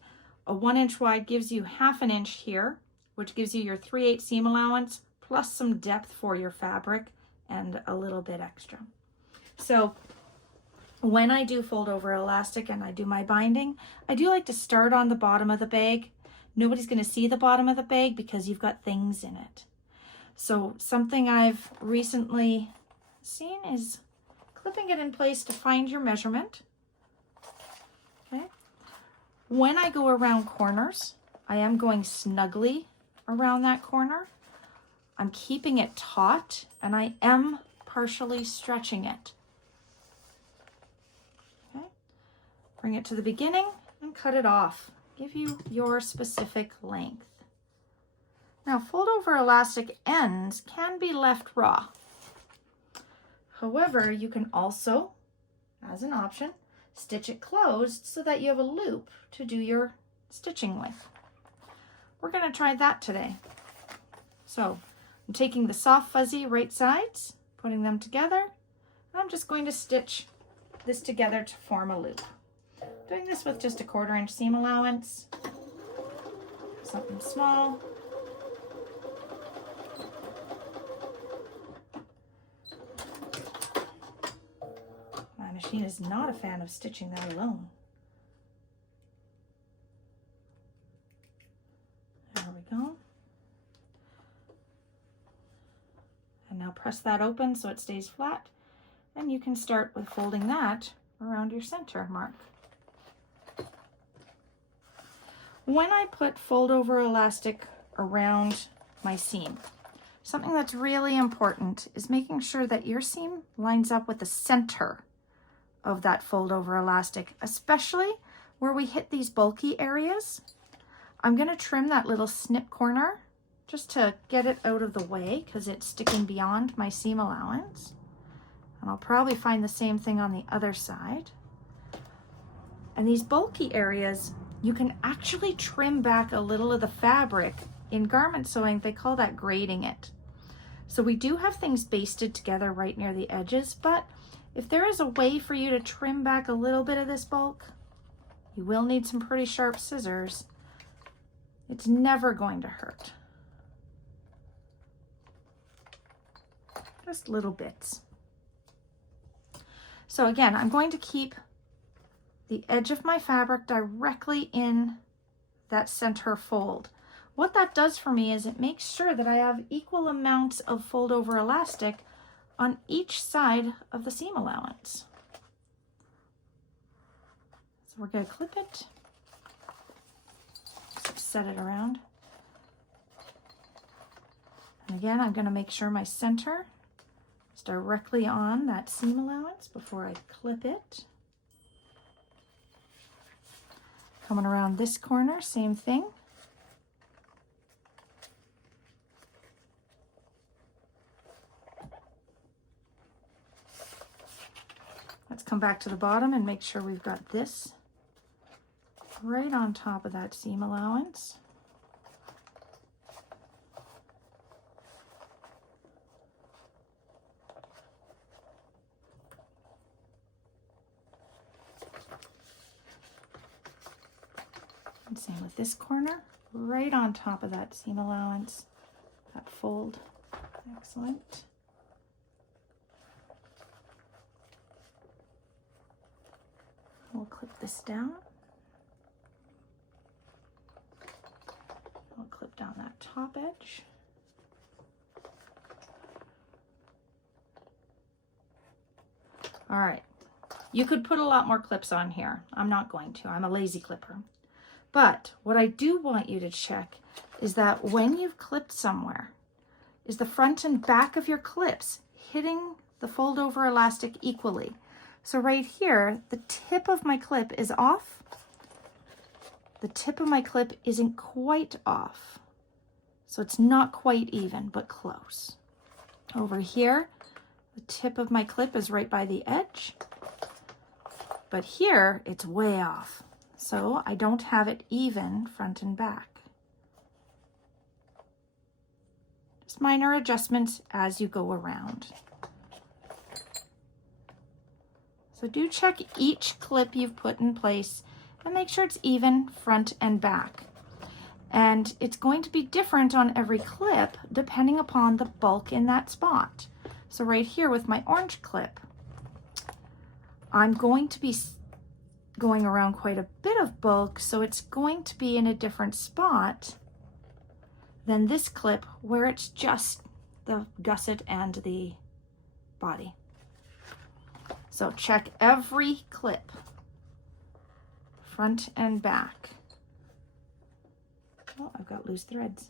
A 1 inch wide gives you 1/2 inch here, which gives you your 3/8 seam allowance, plus some depth for your fabric and a little bit extra. So when I do fold over elastic and I do my binding, I do like to start on the bottom of the bag. Nobody's going to see the bottom of the bag because you've got things in it. So something I've recently seen is clipping it in place to find your measurement. Okay. When I go around corners, I am going snugly around that corner. I'm keeping it taut, and I am partially stretching it. Okay. Bring it to the beginning and cut it off. Give you your specific length. Now, fold over elastic ends can be left raw. However, you can also, as an option, stitch it closed so that you have a loop to do your stitching with. We're going to try that today. So I'm taking the soft fuzzy right sides, putting them together, and I'm just going to stitch this together to form a loop. Doing this with just a 1/4 inch seam allowance, something small. My machine is not a fan of stitching that alone. There we go. And now press that open so it stays flat, and you can start with folding that around your center mark. When I put fold over elastic around my seam, something that's really important is making sure that your seam lines up with the center of that fold over elastic, especially where we hit these bulky areas. I'm going to trim that little snip corner just to get it out of the way because it's sticking beyond my seam allowance. And I'll probably find the same thing on the other side. And these bulky areas, you can actually trim back a little of the fabric. In garment sewing, they call that grading it. So we do have things basted together right near the edges, but if there is a way for you to trim back a little bit of this bulk, you will need some pretty sharp scissors. It's never going to hurt. Just little bits. So again, I'm going to keep the edge of my fabric directly in that center fold. What that does for me is it makes sure that I have equal amounts of fold over elastic on each side of the seam allowance. So we're going to clip it, set it around. And again, I'm going to make sure my center is directly on that seam allowance before I clip it. Coming around this corner, same thing. Let's come back to the bottom and make sure we've got this right on top of that seam allowance. And same with this corner, right on top of that seam allowance, that fold. Excellent. We'll clip this down. I'll clip down that top edge. All right, you could put a lot more clips on here. I'm not going to, I'm a lazy clipper. But what I do want you to check is that when you've clipped somewhere, is the front and back of your clips hitting the fold over elastic equally. So right here, the tip of my clip is off. The tip of my clip isn't quite off. So it's not quite even, but close. Over here, the tip of my clip is right by the edge. But here, it's way off. So I don't have it even front and back. Just minor adjustments as you go around. So do check each clip you've put in place and make sure it's even front and back. And it's going to be different on every clip depending upon the bulk in that spot. So right here with my orange clip, I'm going to be going around quite a bit of bulk, so it's going to be in a different spot than this clip where it's just the gusset and the body. So check every clip, front and back. Oh, I've got loose threads.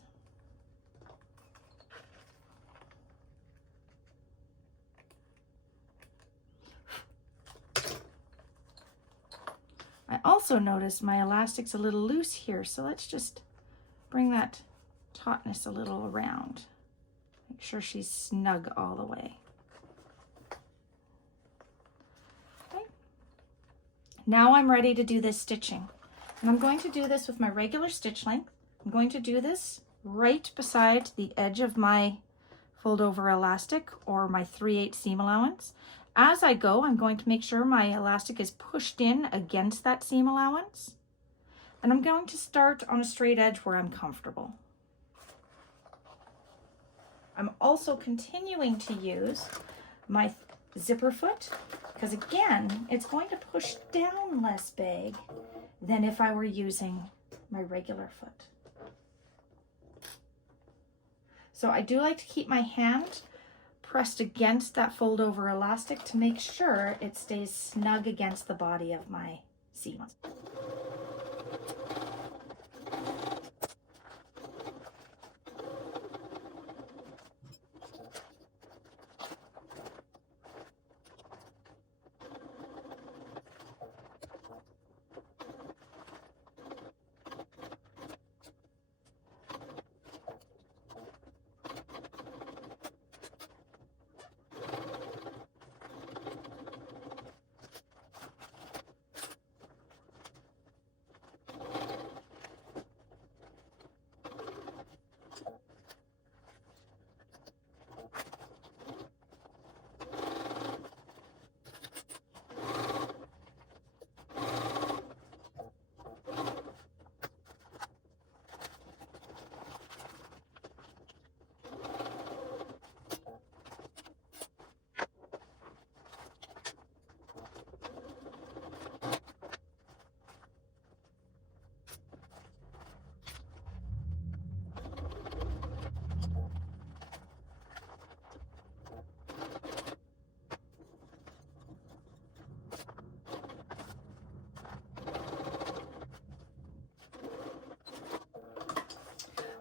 I also noticed my elastic's a little loose here, so let's just bring that tautness a little around. Make sure she's snug all the way. Okay. Now I'm ready to do this stitching. And I'm going to do this with my regular stitch length. I'm going to do this right beside the edge of my fold over elastic or my 3/8 seam allowance. As I go, I'm going to make sure my elastic is pushed in against that seam allowance. And I'm going to start on a straight edge where I'm comfortable. I'm also continuing to use my zipper foot because again, it's going to push down less bag than if I were using my regular foot. So I do like to keep my hand pressed against that fold over elastic to make sure it stays snug against the body of my seam.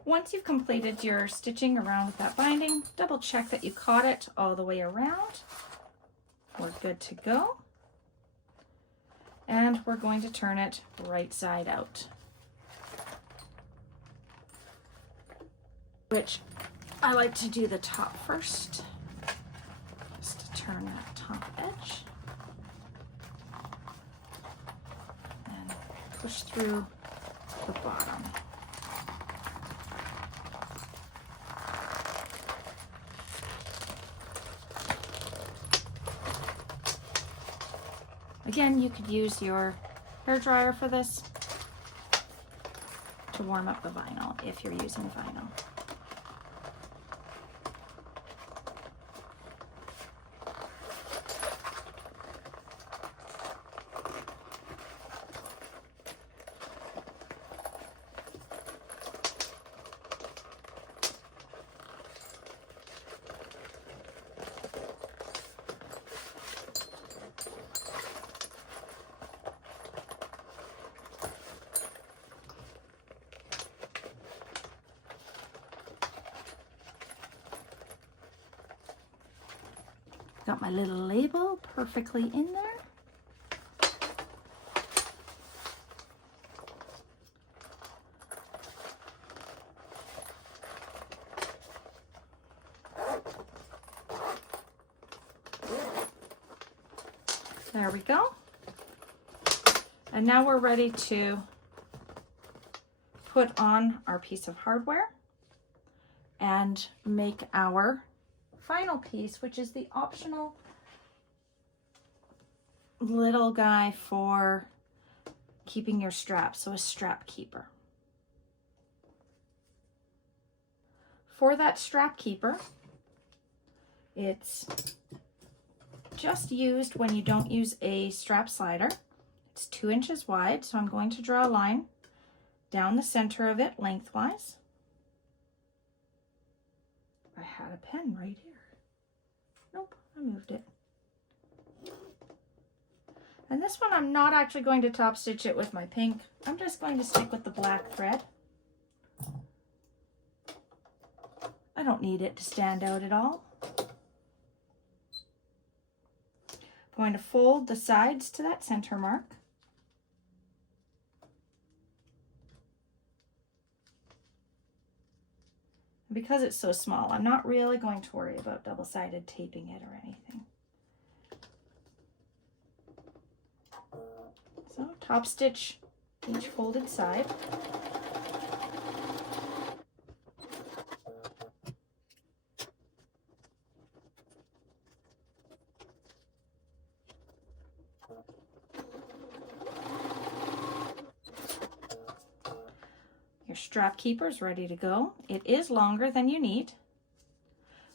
Once you've completed your stitching around with that binding, double check that you caught it all the way around. We're good to go. And we're going to turn it right side out. Which I like to do the top first, just to turn that top edge. And push through the bottom. Again, you could use your hair dryer for this to warm up the vinyl if you're using vinyl. Got my little label perfectly in there. There we go. And now we're ready to put on our piece of hardware and make our final piece, which is the optional little guy for keeping your strap, so a strap keeper. For that strap keeper, it's just used when you don't use a strap slider. It's 2 inches wide, so I'm going to draw a line down the center of it lengthwise. I had a pen right here. Nope, I moved it. And this one I'm not actually going to top stitch it with my pink. I'm just going to stick with the black thread. I don't need it to stand out at all. I'm going to fold the sides to that center mark. Because it's so small, I'm not really going to worry about double-sided taping it or anything. So top stitch each folded side. Your strap keeper is ready to go. It is longer than you need,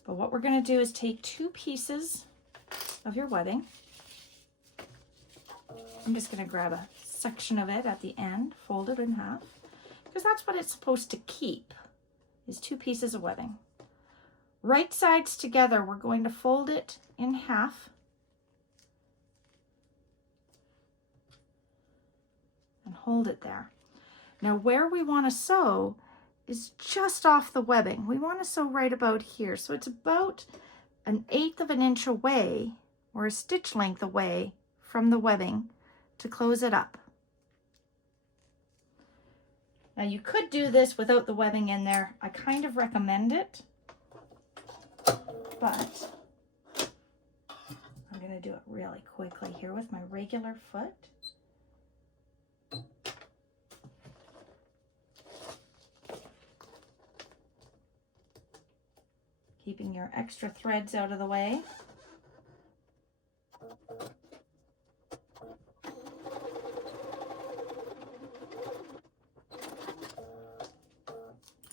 but what we're going to do is take 2 pieces of your webbing. I'm just going to grab a section of it at the end, fold it in half, because that's what it's supposed to keep, is 2 pieces of webbing. Right sides together, we're going to fold it in half and hold it there. Now where we want to sew is just off the webbing. We want to sew right about here. So it's about 1/8 of an inch away, or a stitch length away from the webbing to close it up. Now you could do this without the webbing in there. I kind of recommend it, but I'm going to do it really quickly here with my regular foot. Keeping your extra threads out of the way.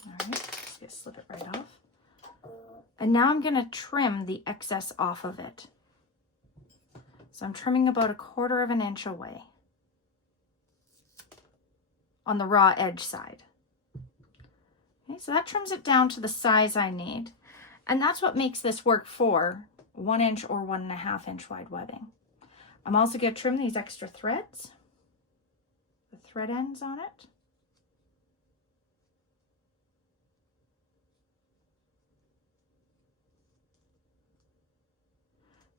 All right, just gonna slip it right off. And now I'm gonna trim the excess off of it. So I'm trimming about 1/4 of an inch away on the raw edge side. Okay, so that trims it down to the size I need. And that's what makes this work for 1 inch or 1.5 inch wide webbing. I'm also going to trim these extra threads, the thread ends on it.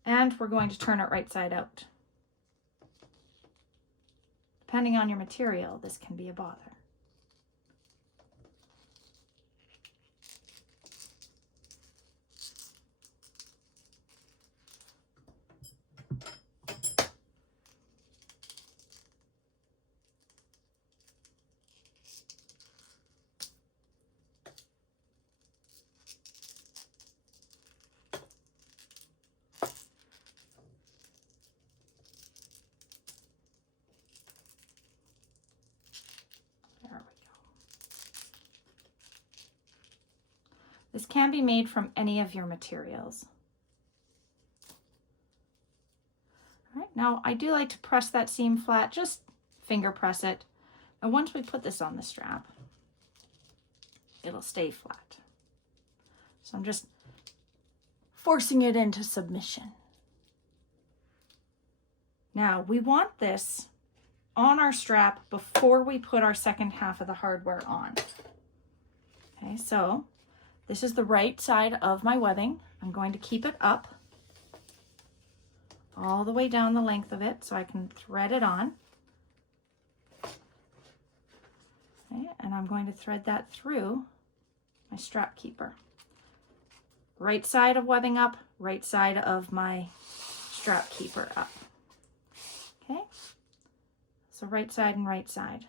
And we're going to turn it right side out. Depending on your material, this can be a bother. This can be made from any of your materials. All right, now I do like to press that seam flat, just finger press it. And once we put this on the strap, it'll stay flat. So I'm just forcing it into submission. Now we want this on our strap before we put our second half of the hardware on. Okay, so this is the right side of my webbing. I'm going to keep it up all the way down the length of it so I can thread it on. Okay, and I'm going to thread that through my strap keeper. Right side of webbing up, right side of my strap keeper up. Okay, so right side and right side.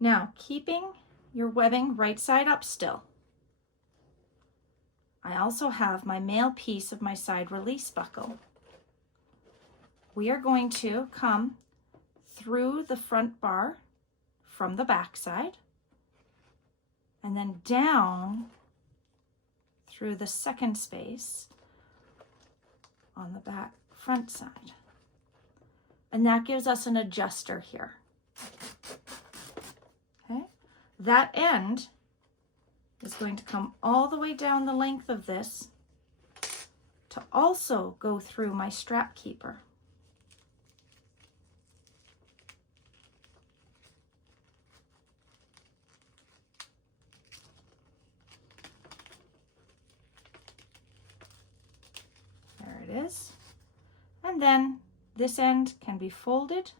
Now, keeping your webbing right side up still, I also have my male piece of my side release buckle. We are going to come through the front bar from the back side and then down through the second space on the back front side. And that gives us an adjuster here. Okay, that end is going to come all the way down the length of this to also go through my strap keeper. There it is. And then this end can be folded.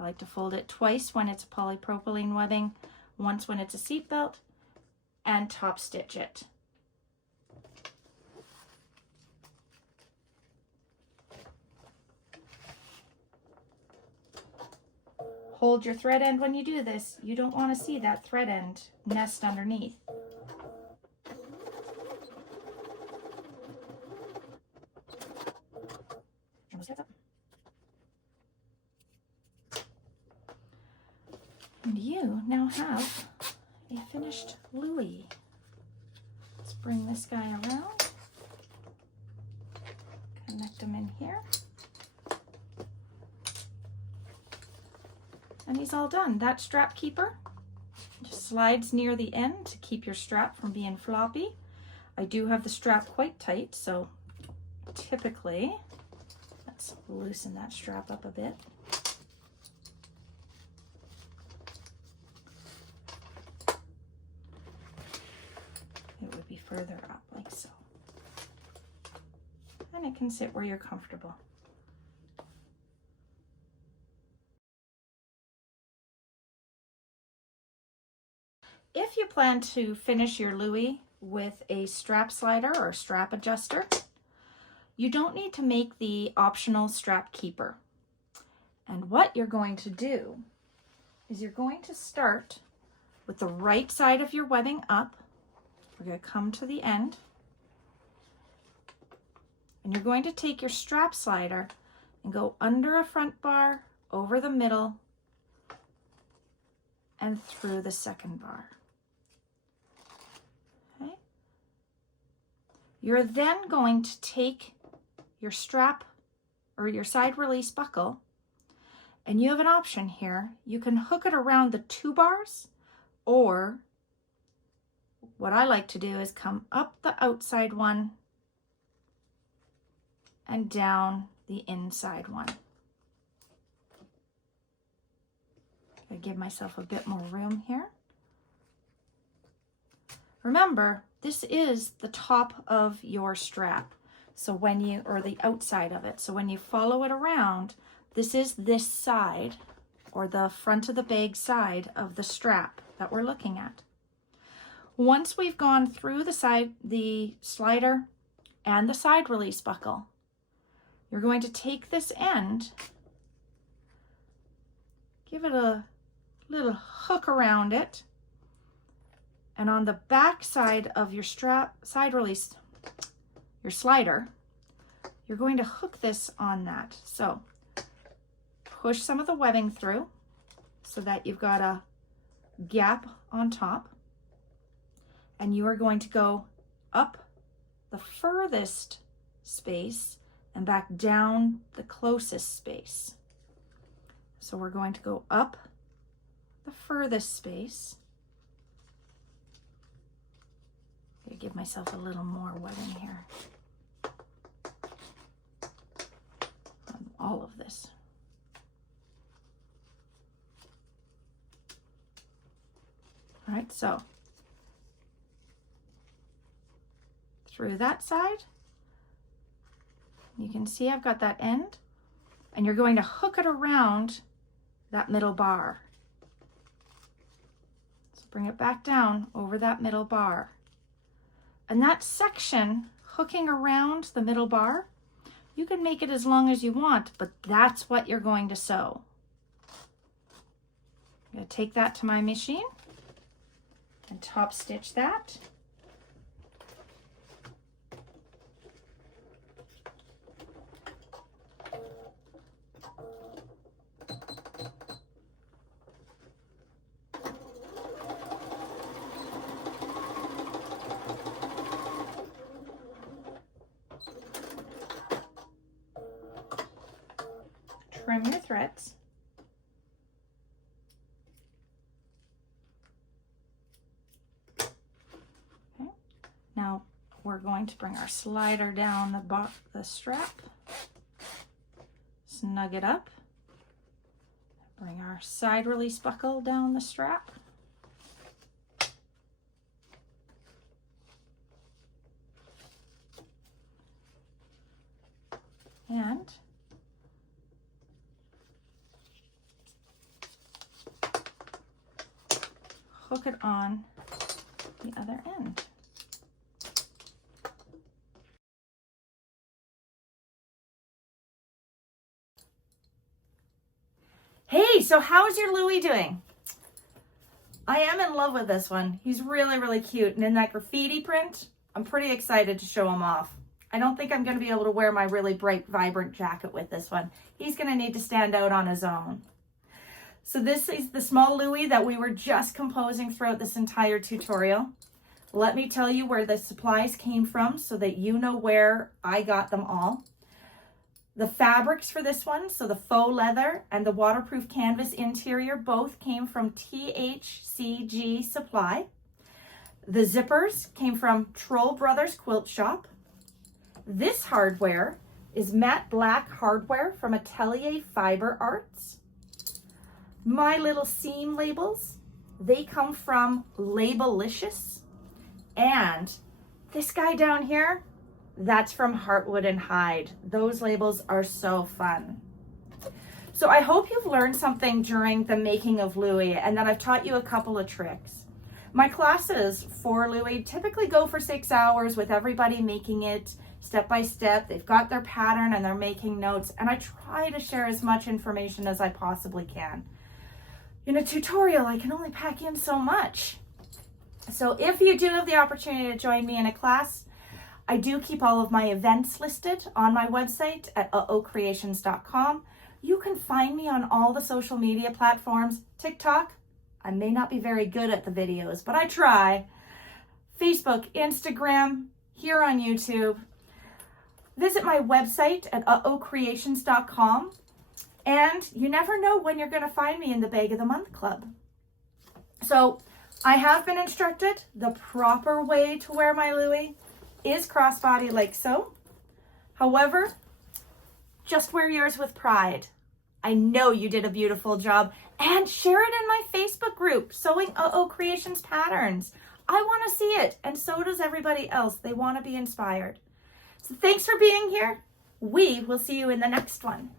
I like to fold it twice when it's polypropylene webbing, once when it's a seat belt, and top stitch it. Hold your thread end when you do this. You don't want to see that thread end nest underneath. And you now have a finished Louie. Let's bring this guy around, connect them in here, and he's all done. That strap keeper just slides near the end to keep your strap from being floppy. I do have the strap quite tight, so typically, let's loosen that strap up a bit. It would be further up like so. And it can sit where you're comfortable. If you plan to finish your Louie with a strap slider or strap adjuster, you don't need to make the optional strap keeper. And what you're going to do is you're going to start with the right side of your webbing up. We're going to come to the end, and you're going to take your strap slider and go under a front bar, over the middle, and through the second bar. Okay. You're then going to take your strap or your side release buckle, and you have an option here. You can hook it around the 2 bars, or what I like to do is come up the outside one and down the inside one. I give myself a bit more room here. remember, this is the top of your strap. So when you, or the outside of it. So when you follow it around, this is this side, or the front of the bag side of the strap that we're looking at. Once we've gone through the slider and the side release buckle, you're going to take this end, give it a little hook around it, and on the back side of your strap, side release, your slider, you're going to hook this on that. So push some of the webbing through so that you've got a gap on top, and you are going to go up the furthest space and back down the closest space. So we're going to go up the furthest space. I'm gonna give myself a little more webbing here on all of this. All right, so through that side, you can see I've got that end, and you're going to hook it around that middle bar. So bring it back down over that middle bar. And that section hooking around the middle bar, you can make it as long as you want, but that's what you're going to sew. I'm going to take that to my machine and top stitch that. Trim your threads. Okay. Now we're going to bring our slider down the strap, snug it up, bring our side release buckle down the strap. And hook it on the other end. Hey, so how's your Louie doing? I am in love with this one. He's really, really cute. And in that graffiti print, I'm pretty excited to show him off. I don't think I'm going to be able to wear my really bright, vibrant jacket with this one. He's going to need to stand out on his own. So this is the small Louie that we were just composing throughout this entire tutorial. Let me tell you where the supplies came from so that you know where I got them all. The fabrics for this one, so the faux leather and the waterproof canvas interior, both came from THCG Supply. The zippers came from Troll Brothers Quilt Shop. This hardware is matte black hardware from Atelier Fiber Arts. My little seam labels, they come from Labelicious. And this guy down here, that's from Heartwood and Hide. Those labels are so fun. So I hope you've learned something during the making of Louie and that I've taught you a couple of tricks. My classes for Louie typically go for 6 hours with everybody making it step by step. They've got their pattern and they're making notes, and I try to share as much information as I possibly can. In a tutorial, I can only pack in so much. So if you do have the opportunity to join me in a class, I do keep all of my events listed on my website at creations.com. You can find me on all the social media platforms. TikTok, I may not be very good at the videos, but I try. Facebook, Instagram, here on YouTube. Visit my website at creations.com. And you never know when you're going to find me in the Bag of the Month Club. So I have been instructed the proper way to wear my Louie is crossbody like so. However, just wear yours with pride. I know you did a beautiful job, and share it in my Facebook group, Sewing Creations Patterns. I want to see it. And so does everybody else. They want to be inspired. So thanks for being here. We will see you in the next one.